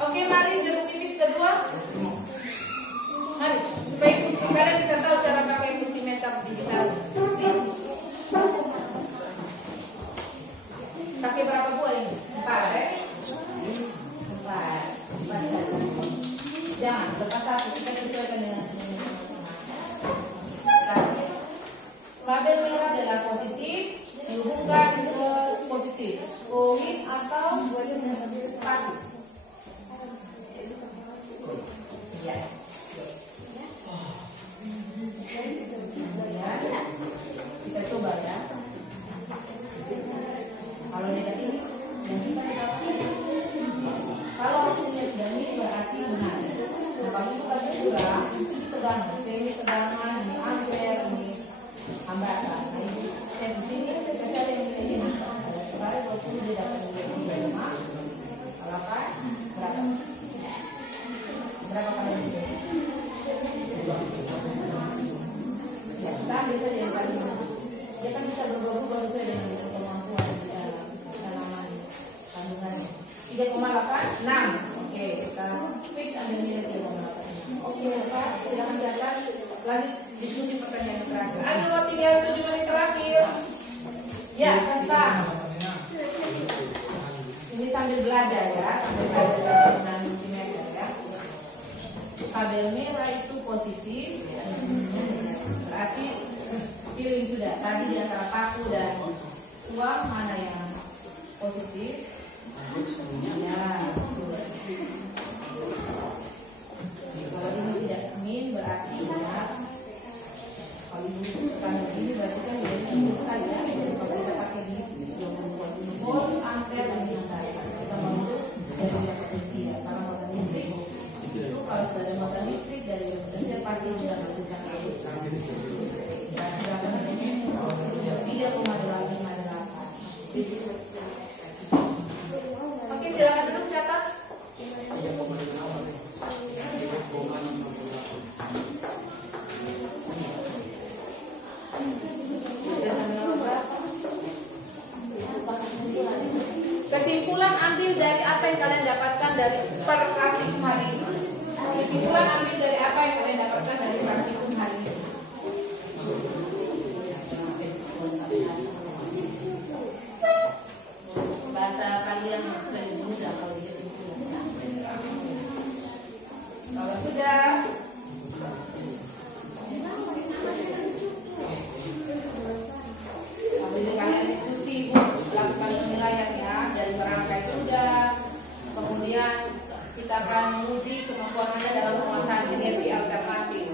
Oke, mari jeruk tipis kedua. Mari, supaya kalian bisa tahu cara pakai multimeter digital. Pakai berapa buah ini? 4 ya? 4. Jangan, lepas satu, kita sesuaikan dengan ini. Label merah adalah positif, dihubungkan ke positif. Koin atau paku. Ya. Kita coba ya. Kalau negatif, kalau hasilnya tidak ini berarti benar. Nah, kalau itu pasti kurang, itu ditegangan. Ini tegangan, ini ampere, ini hambatan. Nah, ini saya di sini kita cari yang ini. Kemarin 20 dia dapat nilai 5. Kalau apa? Berapa? Berapa kali ini? Ya, kita ambil saja yang paling dia kan bisa berubah-ubah juga dengan kemampuan tanaman kandungannya. 3,86. Oke, kita fix ambil nilai 3,86. Oke, Pak, silakan catat. Lanjut diskusi pertanyaan terakhir. Ayo, tinggal 7 menit terakhir. Ya, tentang ini sambil belajar ya, sambil belajar dengan multimeter ya. Kabel merah itu positif, berarti pilih sudah. Tadi di antara paku dan uang mana yang positif? Ya, kalau ini tidak min berarti benar. Kalau ini tekanan ini berarti kan jadi sembuh saja. Kalau kita pakai di 20 volt Kesimpulan ambil dari apa yang kalian dapatkan dari praktikum hari ini. Kesimpulan ambil dari apa yang kalian dapatkan dari praktikum hari ini. Bahasa kalian lebih mudah kalau di kesimpulan. Kalau sudah, sambil kalian diskusi, lakukan penilaian ya dari merangkai sudah. Kemudian kita akan menguji kemampuan Anda dalam penguasaan energi alternatif.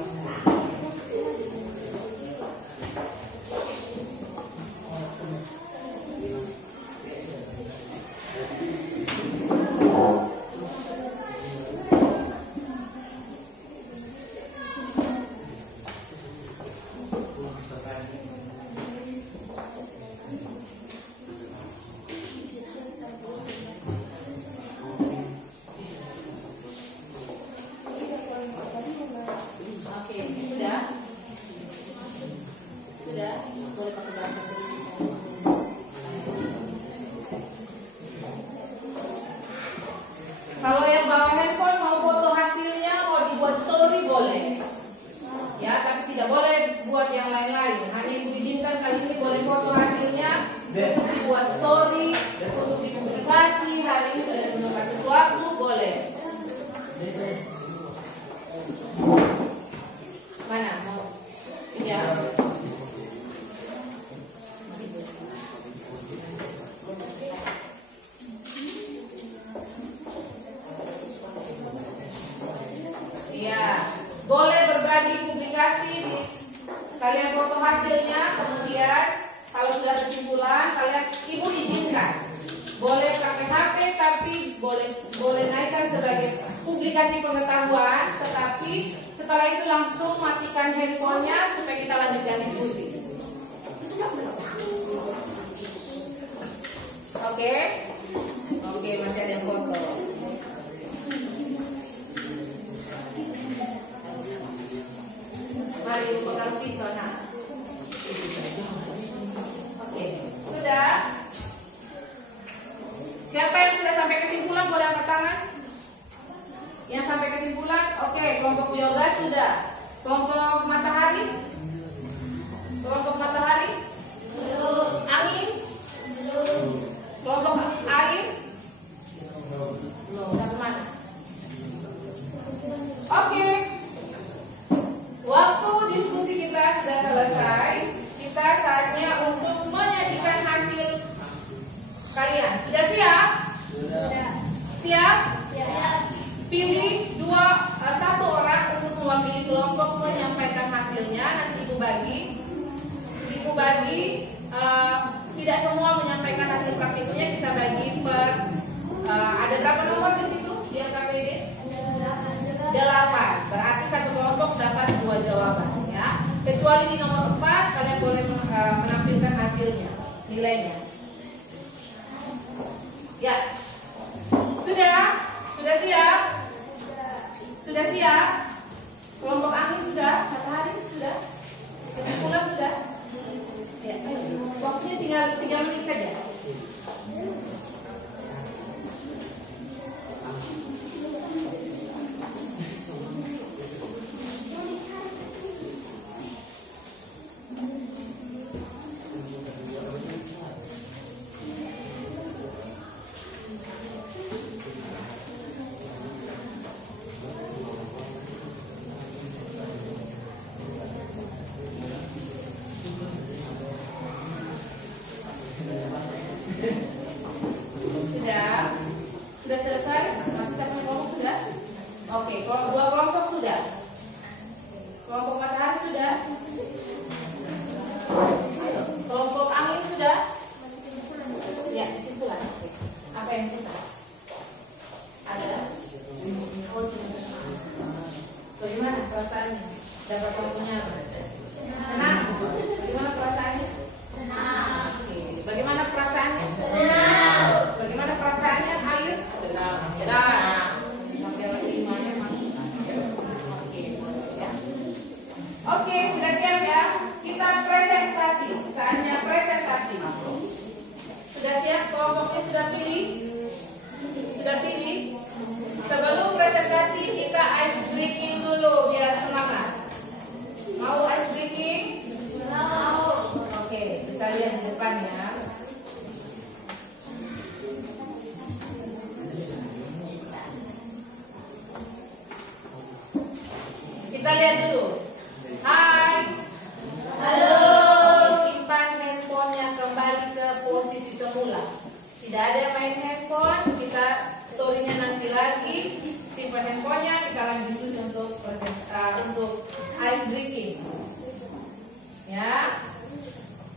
Kalau yang bawa handphone mau foto hasilnya, mau dibuat story boleh. Ya, tapi tidak boleh buat yang lain-lain. Hanya yang diizinkan kali ini boleh foto hasilnya untuk dibuat story, untuk dipublikasi. Hari ini sudah menemukan sesuatu, boleh. Mana mau? Ya. Iya, boleh berbagi publikasi di kalian foto hasilnya, kemudian kalau sudah kesimpulan kalian ibu izinkan. Boleh pakai HP tapi boleh naikkan sebagai publikasi pengetahuan, tetapi setelah itu langsung matikan handphonenya supaya kita lanjutkan diskusi. Oke? Oke, masih ada yang foto. Mari pegang pisau. Nah. Oke, sudah. Siapa yang sudah sampai kesimpulan boleh angkat tangan? Yang sampai kesimpulan, oke. Kelompok yoga sudah. Kelompok matahari? Kelompok matahari? Angin? Kelompok air? Belum. Sampai mana? Oke. Waktu diskusi kita sudah selesai. Kita saatnya untuk menyajikan hasil kalian. Sudah siap? Sudah. Siap? Siap. Pilih satu orang untuk mewakili kelompok menyampaikan hasilnya. Nanti ibu bagi. Tidak semua menyampaikan hasil praktikumnya. Kita bagi per. Ada berapa nomor di situ di KPD? 8. Berarti satu kelompok dapat 2 jawaban ya. Kecuali di nomor 4 kalian boleh menampilkan hasilnya, nilainya. Ya. Sudah? Sudah siap? Sudah siap? Kelompok angin sudah? Matahari sudah? Kesimpulan sudah? Ya. Waktunya tinggal 3 menit saja.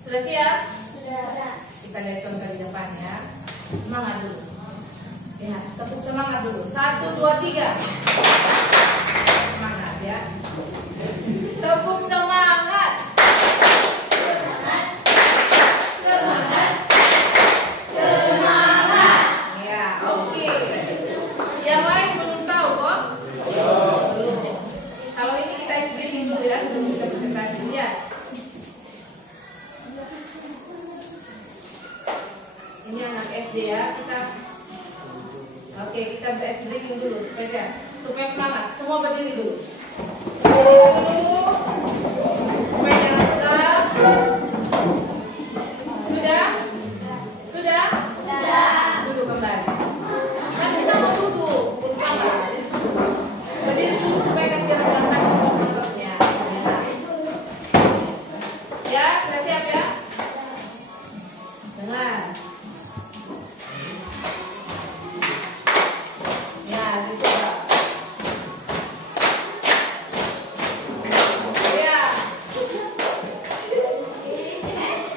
Sudah siap? Sudah. Kita lihat contoh di depan ya. Semangat dulu. Ya, tepuk semangat dulu. 1, 2, 3. Semangat ya. Tepuk semangat. Semangat. Semangat. Semangat. Ya, oke. Yang lain belum tahu kok? Belum. Kalau ini kita explain dulu ya sebelum kita presentasi ya. Ini anak SD ya, kita ice breaking dulu supaya semangat. Semua berdiri dulu. Berdiri dulu. Supaya jangan tegang. Sudah? Sudah? Sudah. Duduk kembali. Kan kita mau duduk. Berdiri dulu supaya kasih redakan pokoknya. Ya, sudah siap ya? Dengar. Ya, gitu Pak. Ya.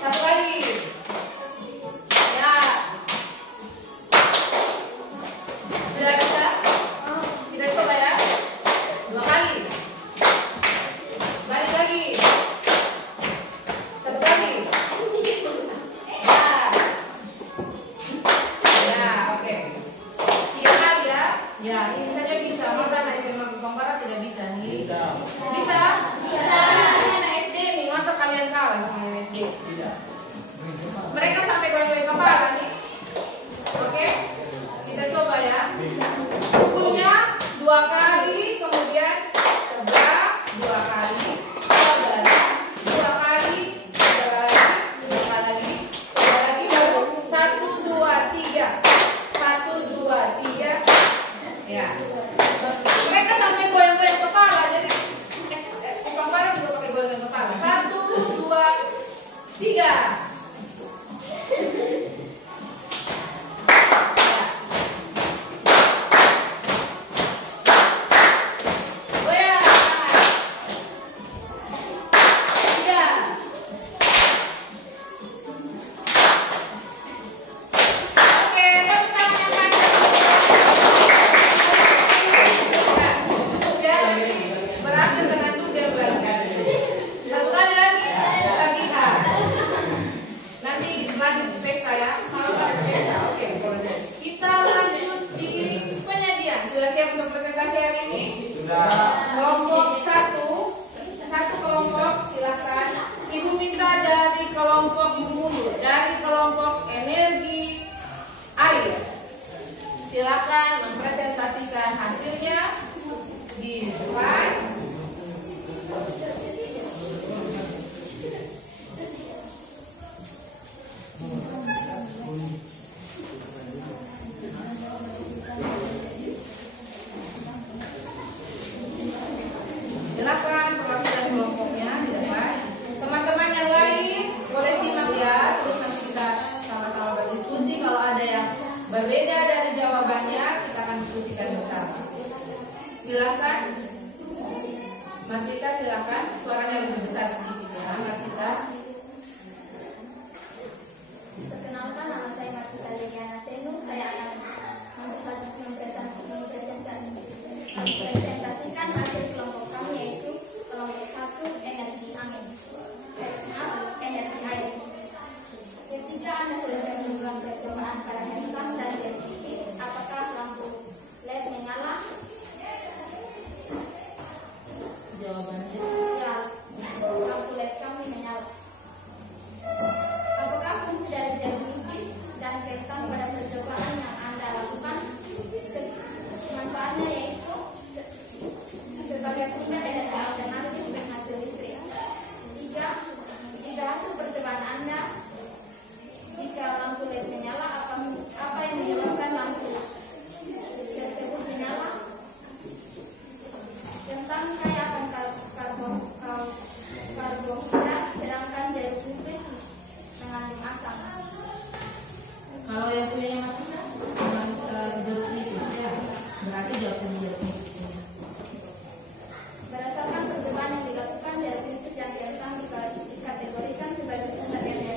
Satu lagi. Ya. Sudah bisa? Kita coba ya. 2 kali. Balik lagi. 1 lagi. Ya, oke. 3 kali ya. Ya, ini saja bisa. Masa anak SMA Kumparan tidak bisa nih? Bisa. Bisa? Bisa. Ini anak SD nih, masa kalian kalah sama anak SD? Tidak. Mereka sampai goyang-goyang kepala nih. Oke? Kita coba ya. Pukulnya 2 kali, kemudian sebelah 2 kali, sebelah 2 kali, sebelah lagi, 2 kali lagi, sebelah lagi baru 1, 2, 3. 1, 2, 3. Ya. Mereka sampai goyang-goyang kepala, jadi kepala juga pakai goyang kepala. 1, 2, 3. Goyang. 3. Oke, tepuk tangan yang panjang. Ya, berakhir dengan duga berakhir. 1 kali lagi, lagi ah. Nanti lanjut pesta ya, malam ada pesta. Oke, kita lanjut di penyajian. Sudah siap untuk presentasi hari ini? Sudah. Kelompok 1 kelompok silakan. Ibu minta dari kelompok ibu mundur, dari kelompok energi air. Silakan mempresentasikan hasilnya di depan. Silakan perwakilan kelompoknya di depan. Teman-teman yang lain boleh simak ya. Terus nanti kita sama-sama berdiskusi. Kalau ada yang berbeda dari jawabannya, kita akan diskusikan bersama. Silakan. Mas Cita silakan. Suaranya lebih besar sedikit ya, Mas Cita. Perkenalkan, nama saya Marsita Liliana Senu. Saya akan mempresentasikan hasil kelompok kami, yaitu kelompok 1 energi angin, energi air. Ketika Anda selesai melakukan percobaan pada handphone dan diabetes, apakah lampu LED menyala? Jawabannya. Ya, lampu LED kami menyala. Apakah fungsi dari diabetes dan kaitan pada percobaan yang Anda lakukan? Manfaatnya yaitu sebagai sumber energi alternatif penghasil listrik. 3. Hasil percobaan Anda, jika lampu LED menyala, apa yang menyebabkan lampu tersebut menyala? Tentang kaya akan karbohidrat, sedangkan jeruk nipis mengandung asam. Kalau yang punya Mas Cita, jeruk nipis ya. Berarti jawabnya jeruk nipis. Berdasarkan percobaan yang dilakukan, jeruk nipis yang direkam dikategorikan sebagai sumber energi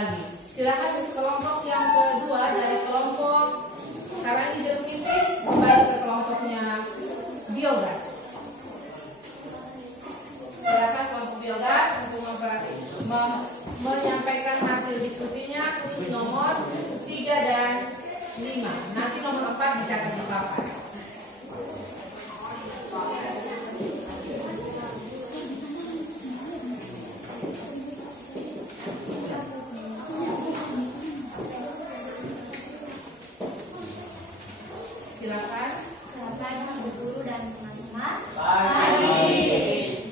lagi. Silakan untuk kelompok yang kedua dari kelompok, karena ini jeruk nipis, baik ke kelompoknya biogas. Silakan kelompok biogas untuk menyampaikan hasil diskusinya khusus nomor 3 dan 5. Nanti nomor 4 dicatat di papan. Silakan. Selamat Ibu Guru dan teman-teman.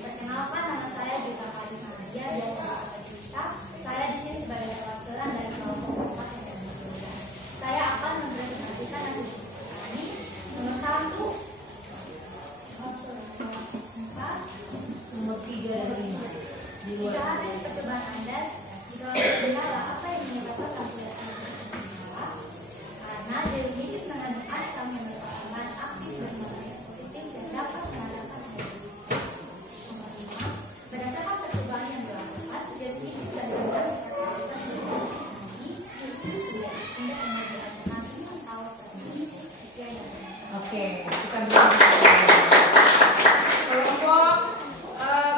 Perkenalkan, nama saya Gita Karina Nadia, biasa Gita. Saya di sini sebagai perwakilan dari kelompok 4 dan 5. Saya akan mempresentasikan hasil diskusi nomor 1, Nomor 3 dan 5. Di jika luar. hasil percobaan Anda jika benar, apa yang menyebabkan tampilan Anda bermasalah? Karena jeruk nipis mengandung asam yang berkandungan aktif bermanfaat positif dan dapat menandakan energi. Nomor 5, berdasarkan percobaan yang dilakukan, jeruk nipis dan benar dikatakan energi sehingga energi alternatif atau teknis. Oke, kita berikan kelompok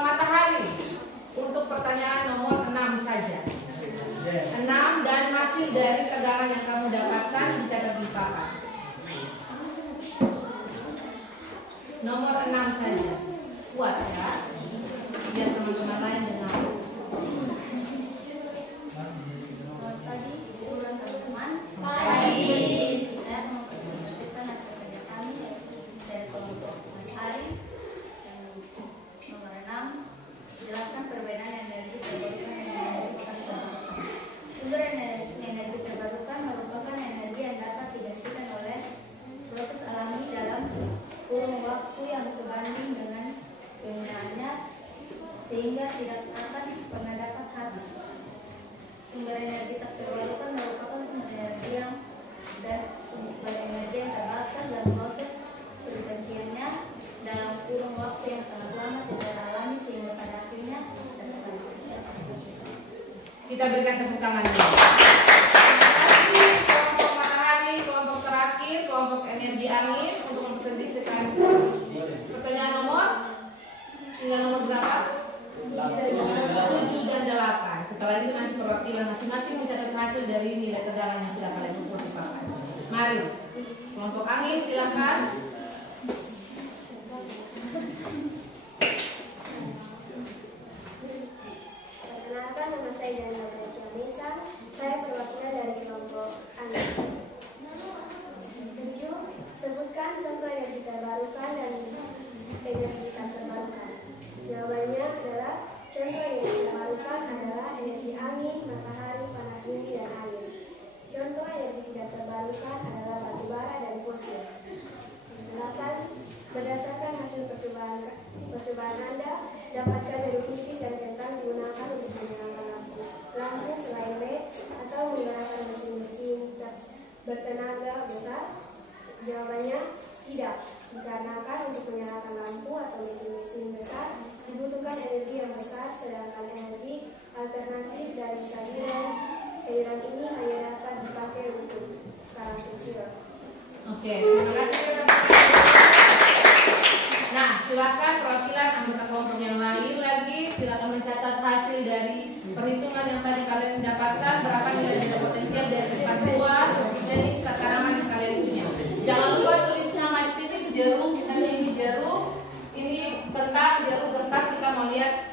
matahari untuk pertanyaan nomor 6 saja. 6 dan hasil dari tegangan yang kamu dapatkan dicatat di papan. Nomor 6 saja. Kuat ya. Biar teman-teman lain dengar. Selamat pagi, Ibu dan teman-teman. Pagi. Saya mau mempresentasikan hasil kerja kami dari kelompok matahari yang nomor 6. Jelaskan perbedaan energi terbarukan dan energi terbarukan. Sumber energi terbarukan merupakan energi yang dapat digantikan oleh proses alami dalam kurun waktu yang sebanding dengan penggunaannya, sehingga tidak akan pernah dapat habis. Sumber energi tak terbarukan merupakan sumber energi yang terbatas dalam proses pergantiannya dalam kurun waktu yang sangat lama secara alami, sehingga pada akhirnya terbatas. Kita berikan tepuk tangan dulu. Terima kasih kelompok matahari, kelompok terakhir, kelompok energi angin untuk mempresentasikan pertanyaan nomor hingga nomor berapa? 7 dan 8. Setelah itu nanti perwakilan masing-masing mencatat hasil dari nilai tegangan yang sudah kalian ukur di papan. Mari, kelompok angin silakan. Perkenalkan, nama saya Jana Ciamesa. Saya perwakilan dari kelompok angin. 7. Sebutkan contoh energi terbarukan dan energi tak terbarukan. Jawabannya adalah contoh energi terbarukan adalah energi angin, matahari, panas bumi, dan air. Contoh energi tidak terbarukan adalah batu bara dan fosil. 8. Berdasarkan hasil percobaan Anda, dapatkan jeruk nipis dan kentang digunakan untuk menyalakan lampu selain LED atau menggunakan mesin-mesin bertenaga besar. Jawabannya tidak, dikarenakan untuk menyalakan lampu atau mesin-mesin besar dibutuhkan energi yang besar, sedangkan energi alternatif dari cairan ini hanya dapat dipakai untuk skala kecil. Oke, terima kasih. Nah, silakan perwakilan anggota kelompok yang lain lagi, silakan mencatat hasil dari perhitungan yang tadi kalian dapatkan, berapa nilai potensial dari tempat buah jenis tanaman yang kalian punya. Jangan lupa tulis nama di sini, jeruk, misalnya ini jeruk, ini kentang, jeruk, kentang. Kita mau lihat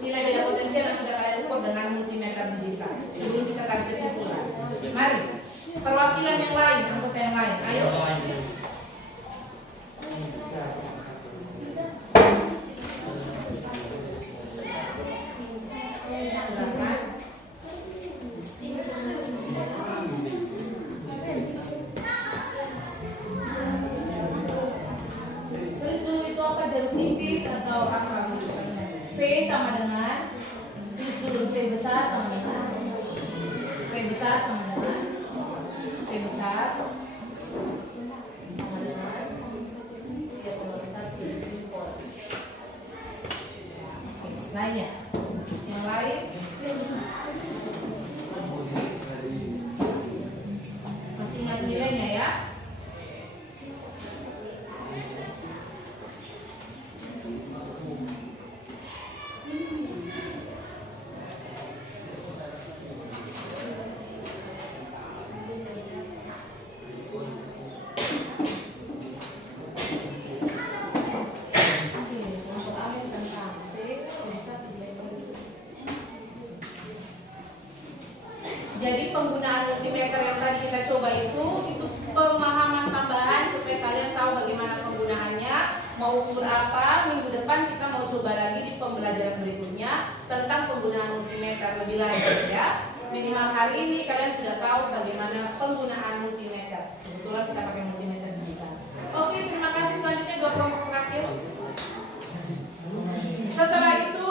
nilai beda potensial yang sudah kalian ukur dengan multimeter digital. Sebelum kita tarik kesimpulan. Mari, perwakilan yang lain, anggota yang lain, ayo. Tulis dulu itu apa, jeruk nipis atau apa gitu. V sama dengan, tulis dulu V besar sama dengan, V besar sama dengan, V besar sama dengan 3,1. Lainnya, yang lain. Jadi penggunaan multimeter yang tadi kita coba itu pemahaman tambahan supaya kalian tahu bagaimana penggunaannya, mau ukur apa. Minggu depan kita mau coba lagi di pembelajaran berikutnya tentang penggunaan multimeter lebih lanjut ya. Minimal hari ini kalian sudah tahu bagaimana penggunaan multimeter. Kebetulan kita pakai multimeter juga. Oke, terima kasih. Selanjutnya 2 kelompok terakhir. Setelah itu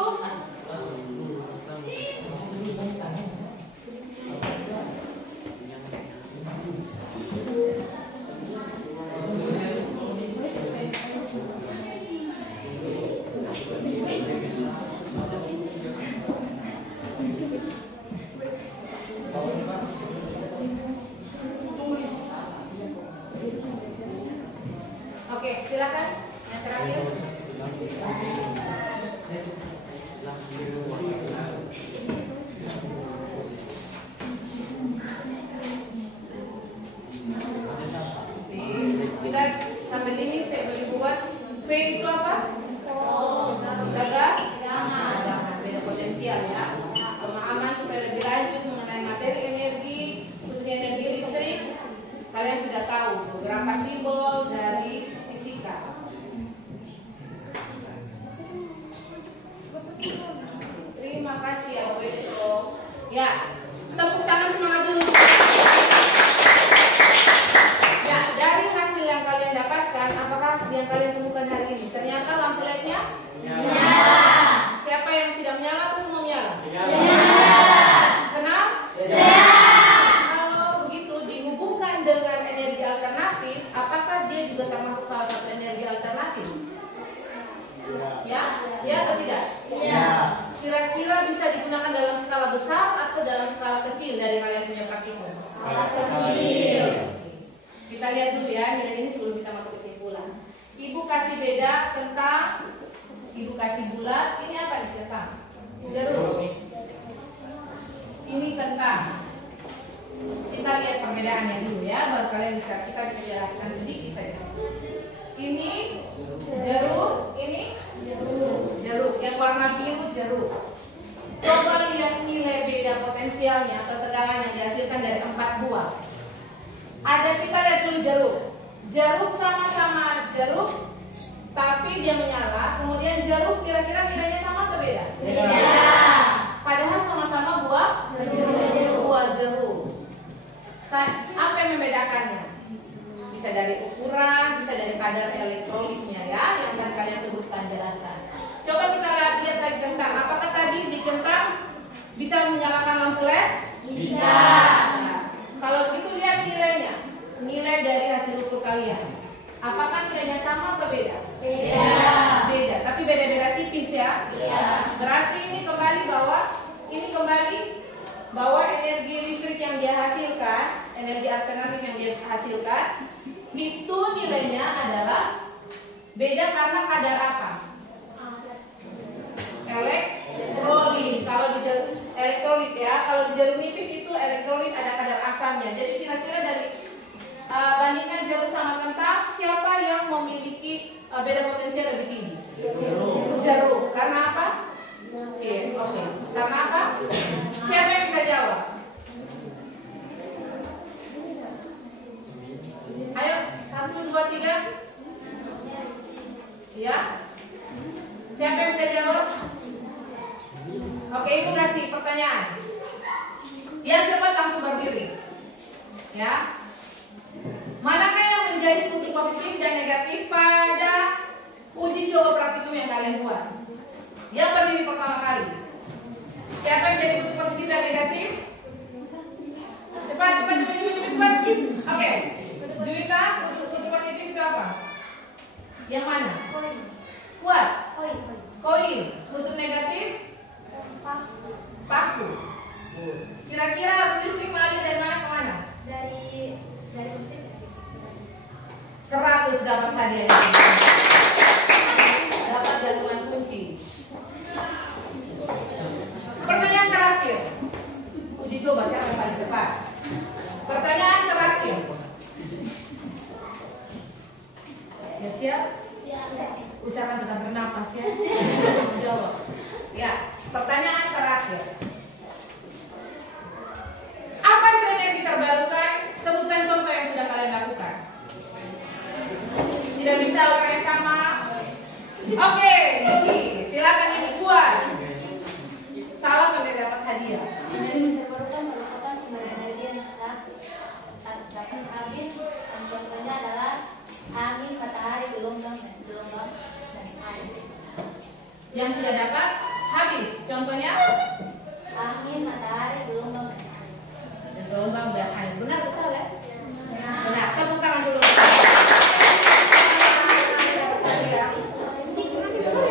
oke, silakan yang terakhir. Kita sambil ini saya beri buat V itu apa? Jangan beda potensial ya. Pemahaman supaya lebih lanjut mengenai materi energi, khususnya energi listrik, kalian sudah tahu beberapa simbol dari fisika. Terima kasih ya Wesko. Ya, tepuk tangan semangat dulu. Ya, dari hasil yang kalian dapatkan, apakah yang kalian temukan hari ini? Ternyata lampu LED-nya menyala. Siapa yang tidak menyala atau semua menyala? Senang? Kalau begitu dihubungkan dengan energi alternatif, apakah dia juga termasuk salah satu energi alternatif? Ya? Ya atau tidak? Iya. Kira-kira bisa digunakan dalam skala besar atau dalam skala kecil dari kalian punya praktikum? Skala kecil. Kita lihat dulu ya nilai ini sebelum kita masuk kesimpulan. Ibu kasih beda tentang, ibu kasih bulat, ini apa nih kentang? Jeruk. Ini kentang. Kita lihat perbedaannya dulu ya, baru kalian kita bisa jelaskan sedikit saja. Ini jeruk, ini jeruk. Yang warna biru jeruk. Coba lihat nilai beda potensialnya atau tegangan yang dihasilkan dari 4 buah. Kita lihat dulu jeruk. Jeruk sama-sama jeruk, tapi dia menyala. Kemudian jeruk kira-kira nilainya sama atau beda? Beda. Padahal sama-sama buah jeruk. Apa yang membedakannya? Bisa dari ukuran, bisa dari kadar elektrolitnya ya, yang tadi kalian sebutkan jelaskan. Coba kita lihat lagi kentang. Apakah tadi di kentang bisa menyalakan lampu LED? Bisa. Nah, kalau begitu lihat nilainya. Nilai dari hasil ukur kalian. Apakah nilainya sama atau beda? Beda, tapi beda-beda tipis ya. Iya. Berarti ini kembali bahwa energi listrik yang dia hasilkan, energi alternatif yang dia hasilkan, itu nilainya adalah beda karena kadar apa? Elektrolit. Kalau di elektrolit ya, kalau di jeruk nipis itu elektrolit ada kadar asamnya. Jadi kira-kira dari bandingkan jeruk sama kentang, siapa yang memiliki beda potensial lebih tinggi? Jeruk. Karena apa? Oke. Karena apa? Siapa yang bisa jawab? Ayo, 1, 2, 3. Ya. Siapa yang bisa jawab? Oke, Ibu kasih pertanyaan. Yang cepat langsung berdiri. Ya. Manakah yang menjadi bukti positif dan negatif pada uji coba praktikum yang kalian buat? Yang berdiri pertama kali. Siapa yang jadi bukti positif dan negatif? Cepat. Oke. Juwita, bukti positif itu apa? Yang mana? Kuat. Koin. Bukti negatif? Paku. Kira-kira arus listrik mengalir dari mana ke mana? Dari listrik. 100 dapat hadiah. Dapat gantungan kunci. Pertanyaan terakhir. Uji coba siapa yang paling cepat? Pertanyaan terakhir. Siap-siap? Usahakan tetap bernapas ya. Jawab. Ya, pertanyaan terakhir. Bisa orang yang sama? Oke, Niki, silakan yang dibuat. Salah sampai dapat hadiah. Energi terbarukan merupakan sumber energi yang tak dapat habis. Dan contohnya adalah angin, matahari, gelombang, dan air. Yang tidak dapat habis. Contohnya Angin, matahari, gelombang, dan air. gelombang dan air. Benar atau salah ya? Benar. Tepuk tangan dulu.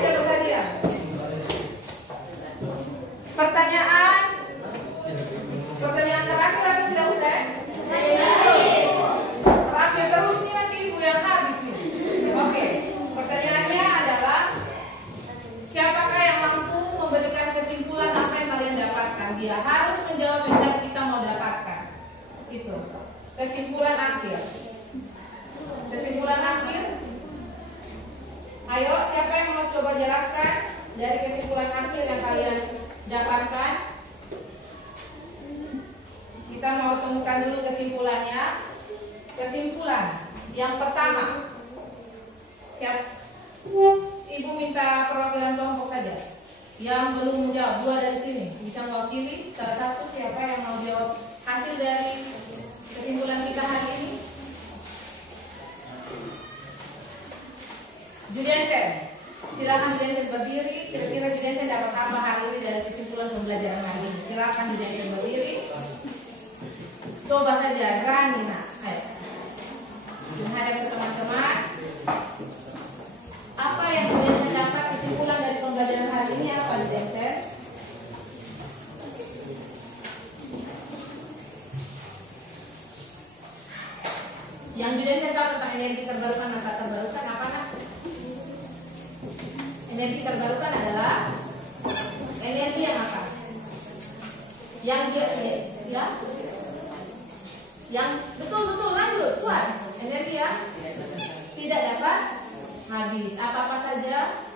Dapat hadiah. Pertanyaan terakhir atau tidak usah? Terakhir terus nih, nanti ibu yang habis nih. Oke, pertanyaannya adalah siapakah yang mampu memberikan kesimpulan apa yang kalian dapatkan? Dia harus menjawab yang kita mau dapatkan. Itu kesimpulan akhir. Kesimpulan akhir. Ayo, siapa yang mau coba jelaskan dari kesimpulan akhir yang kalian dapatkan? Kita mau temukan dulu kesimpulannya. Kesimpulan yang pertama, siap? Ibu minta perwakilan kelompok saja. Yang belum menjawab, 2 dari sini bisa mewakili salah satu. Siapa yang mau jawab hasil dari kesimpulan kita hari ini? Juliansen, silakan Juliansen berdiri. Kira-kira Juliansen dapat apa hari ini dari kesimpulan pembelajaran hari ini? Silakan Juliansen berdiri. Coba saja, Ranina, ayo menghadap ke teman-teman. Apa yang Juliansen dapat kesimpulan dari pembelajaran hari ini? Apa Juliansen? Yang Juliansen tahu tentang energi terbarukan dan tak terbarukan apa nak? Energi terbarukan adalah energi yang apa? Yang dia ya? Yang betul lanjut, kuat. Energi yang tidak dapat habis. Apa saja?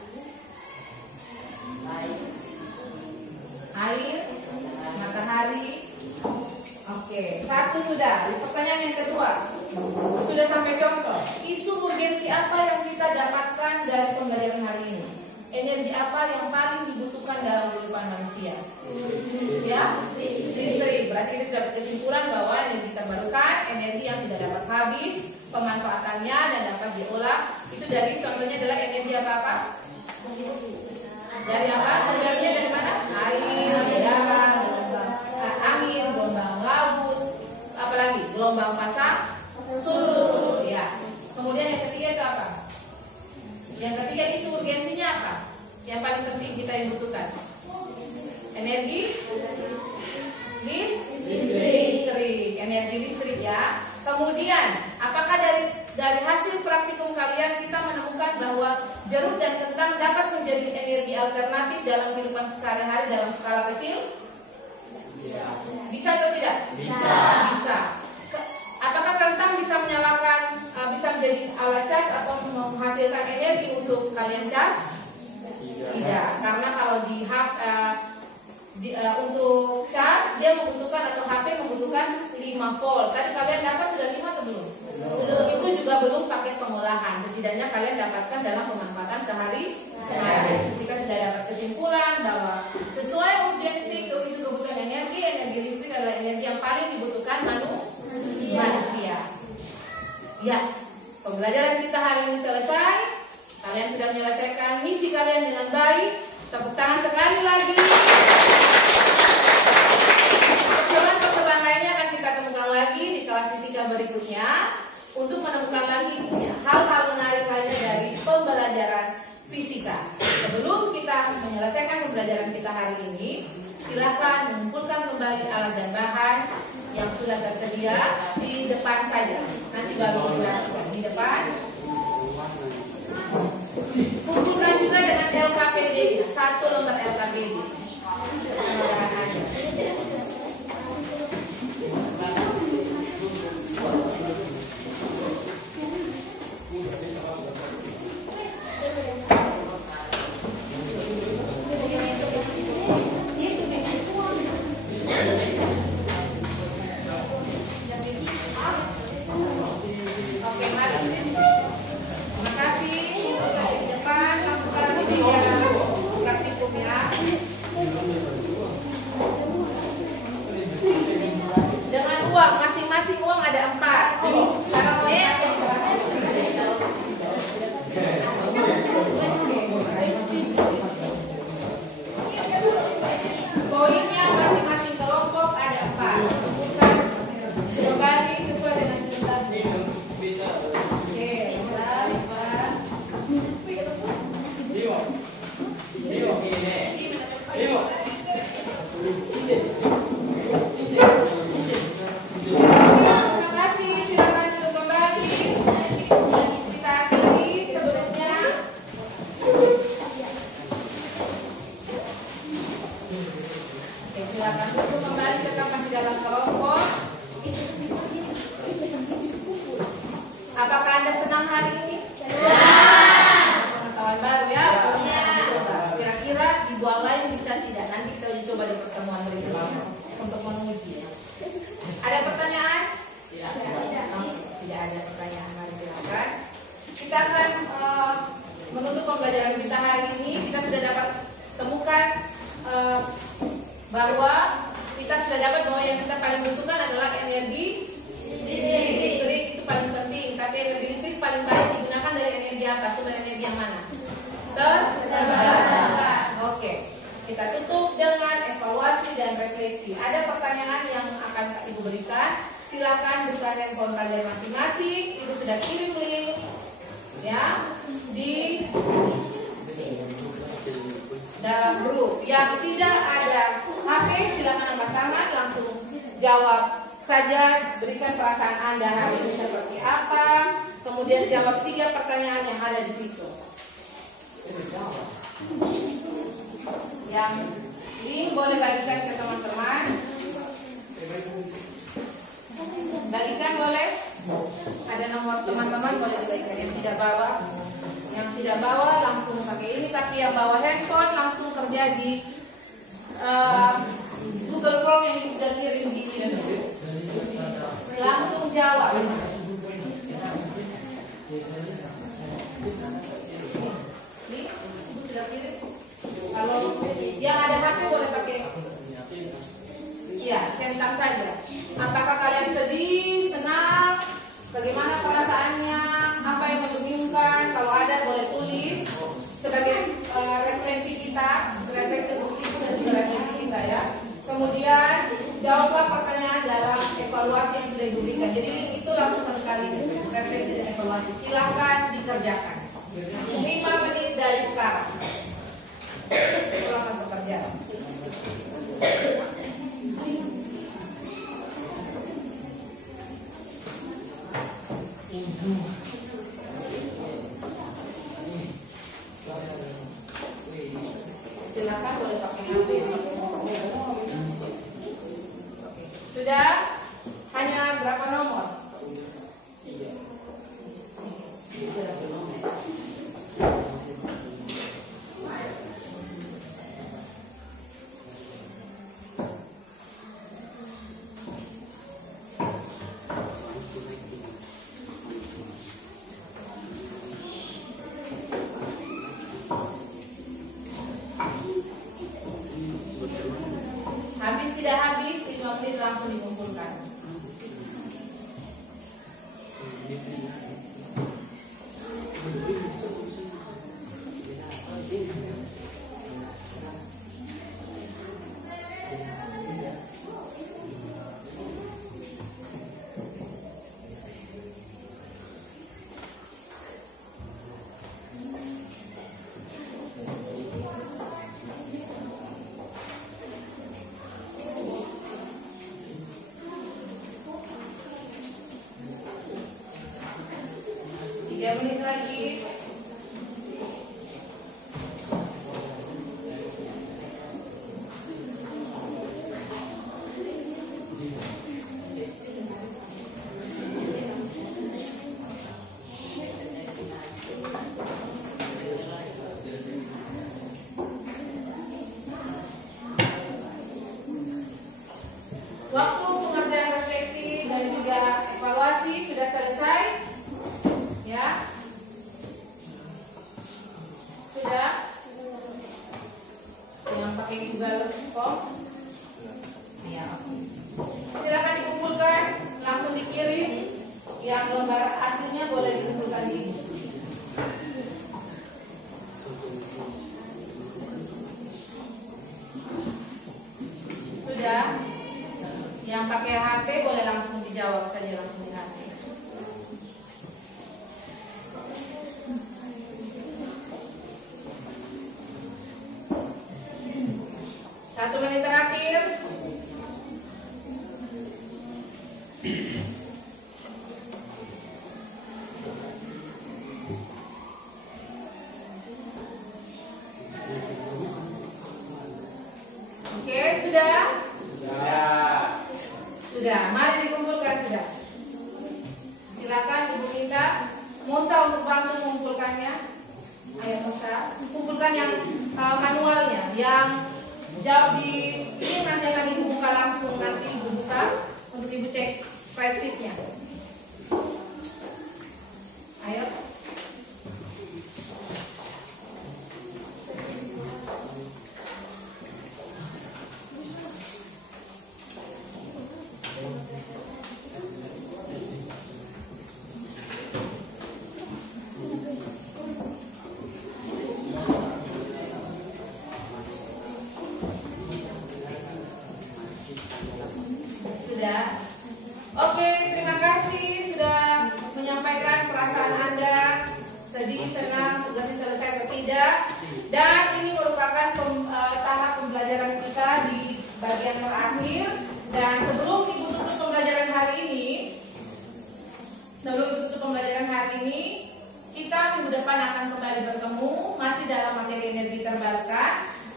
Air, matahari. Oke, 1 sudah. Pertanyaan yang kedua. Sudah sampai contoh. Isu urgensi apa yang kita dapatkan dari pembelajaran hari ini? Energi apa yang paling dibutuhkan dalam kehidupan manusia? Ya, listrik. Berarti ini sudah kesimpulan bahwa energi terbarukan, energi yang tidak dapat habis, pemanfaatannya dan dapat diolah. Itu dari contohnya adalah energi apa? Dari apa? Sumbernya dari mana? Air, udara, gelombang angin, gelombang laut, apalagi gelombang pasang surut. Ya. Kemudian yang ketiga itu apa? Yang ketiga isu urgensinya apa? Yang paling penting kita yang butuhkan. Energi listrik, energi listrik ya. Kemudian, apakah dari hasil praktikum kalian kita menemukan bahwa jeruk dan kentang dapat menjadi energi alternatif dalam kehidupan sehari-hari dalam skala kecil? Bisa atau tidak? Bisa. Apakah kentang bisa bisa menjadi alat cas atau menghasilkan energi untuk kalian cas? Tidak, karena kalau untuk cas dia membutuhkan, atau HP membutuhkan 5 volt. Tadi kalian dapat sudah 5 atau belum? Belum. Itu juga belum pakai pengolahan. Setidaknya kalian dapatkan dalam pemanfaatan sehari-hari. Kita sudah dapat kesimpulan bahwa sesuai urgensi kebutuhan energi listrik adalah energi yang paling dibutuhkan manusia. Ya, pembelajaran kita hari ini selesai. Kalian sudah menyelesaikan misi kalian dengan baik. Tepuk tangan sekali lagi. Pertemuan lainnya akan kita temukan lagi di kelas fisika berikutnya untuk menemukan lagi hal-hal menarik lainnya dari pembelajaran fisika. Sebelum kita menyelesaikan pembelajaran kita hari ini, silakan mengumpulkan kembali alat dan bahan yang sudah tersedia di depan saja. Nanti baru diperhatikan di depan. Kumpulkan juga dengan LKPD, 1 lembar LKPD. Oke, hari ini? Pengetahuan baru ya. Coba. Kira-kira di buah lain bisa tidak? Nanti kita uji coba di pertemuan berikutnya untuk menguji. Ada pertanyaan? Tidak. Tidak ada pertanyaan. Mari silakan. Kita akan menutup pembelajaran kita hari ini. Kita sudah dapat temukan bahwa kita sudah dapat bahwa yang kita paling butuhkan adalah energi listrik. Itu paling penting. Tapi energi listrik paling baik digunakan dari energi apa? Sumber energi yang mana? Terbarukan. Oke. Kita tutup dengan evaluasi dan refleksi. Ada pertanyaan yang akan Ibu berikan. Silakan buka handphone kalian masing-masing. Ibu sudah kirim link ya di dalam grup. Yang tidak ada HP silakan angkat tangan, langsung jawab saja, berikan perasaan Anda hari ini seperti apa, kemudian jawab 3 pertanyaan yang ada di situ. Yang link boleh bagikan ke teman-teman. Bagikan boleh. Ada nomor teman-teman boleh dibagikan. Yang tidak bawa langsung pakai ini. Tapi yang bawa handphone langsung kerja di Google Form yang sudah kirim di ini. Langsung jawab. Ini sudah kirim. Kalau yang ada HP boleh pakai. Iya, centang saja. Apakah kalian sedih, senang? Bagaimana perasaannya? Apa yang membingungkan? Kalau ada boleh tulis sebagai referensi kita, referensi bukti dan juga referensi kita ya. Kemudian jawablah pertanyaan dalam evaluasi yang sudah diberikan. Jadi itu langsung sekali referensi dan evaluasi. Silakan dikerjakan. 5 menit dari sekarang. Selamat bekerja. Silakan boleh pakai HP. Sudah? Hanya berapa nomor? Habis tidak habis, 5 menit langsung dikumpulkan. Menit lagi. Waktu pengerjaan refleksi dan juga evaluasi sudah selesai. Ya, sudah. Yang pakai Google Form, ya. Silakan dikumpulkan, langsung dikirim. Yang lembar aslinya boleh dikumpulkan di. Sudah. Yang pakai HP boleh langsung dijawab saja langsung di HP. Satu menit terakhir. Oke, sudah? Sudah, mari dikumpulkan sudah. Silakan Ibu minta Musa yang jawab di ini nanti akan Ibu buka langsung, nanti Ibu buka untuk Ibu cek spreadsheetnya. Ayo. Sudah? Oke, terima kasih sudah menyampaikan perasaan Anda, sedih, senang, tugasnya selesai atau tidak. Dan ini merupakan tahap pembelajaran kita di bagian terakhir. Dan sebelum Ibu tutup pembelajaran hari ini, kita minggu depan akan kembali bertemu masih dalam materi energi terbarukan,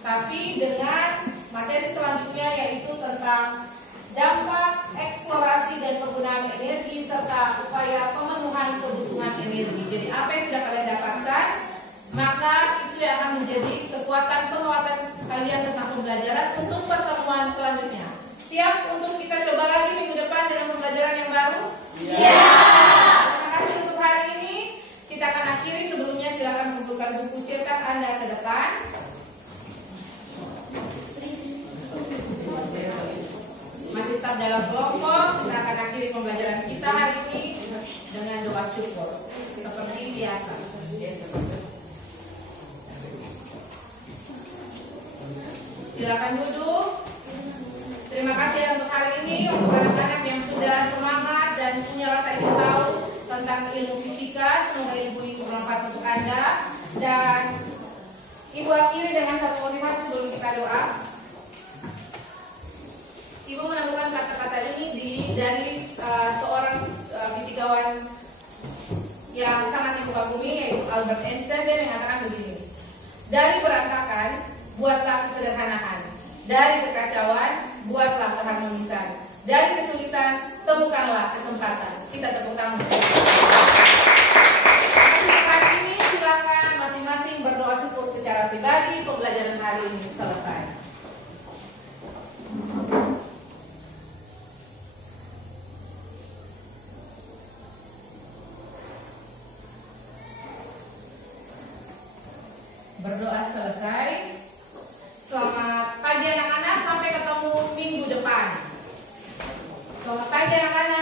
tapi dengan materi selanjutnya yaitu tentang dampak eksplorasi dan penggunaan energi serta upaya pemenuhan kebutuhan energi. Jadi apa yang sudah kalian dapatkan, maka itu yang akan menjadi kekuatan penguatan kalian tentang pembelajaran untuk pertemuan selanjutnya. Siap untuk kita coba lagi minggu depan dengan pembelajaran yang baru? Siap. Terima kasih untuk hari ini. Kita akan akhiri, sebelumnya silakan kumpulkan buku cetak Anda ke depan. Masih tetap dalam kelompok, kita akan akhiri pembelajaran kita hari ini dengan doa syukur seperti biasa. Silakan duduk. Terima kasih untuk hari ini untuk anak-anak yang sudah semangat dan punya rasa ingin tahu tentang ilmu fisika. Semoga ibu-ibu bermanfaat untuk Anda. Dan Ibu akhiri dengan satu motivasi sebelum kita doa. Ibu menemukan kata-kata ini dari seorang fisikawan yang sangat Ibu kagumi, yaitu Albert Einstein. Dia mengatakan begini: dari berantakan, buatlah kesederhanaan. Dari kekacauan, buatlah keharmonisan. Dari kesulitan, temukanlah kesempatan. Kita tepuk tangan. Hari ini silakan masing-masing berdoa syukur secara pribadi. Pembelajaran hari ini selesai. Berdoa selesai. Selamat pagi anak-anak, sampai ketemu minggu depan. Selamat pagi anak-anak.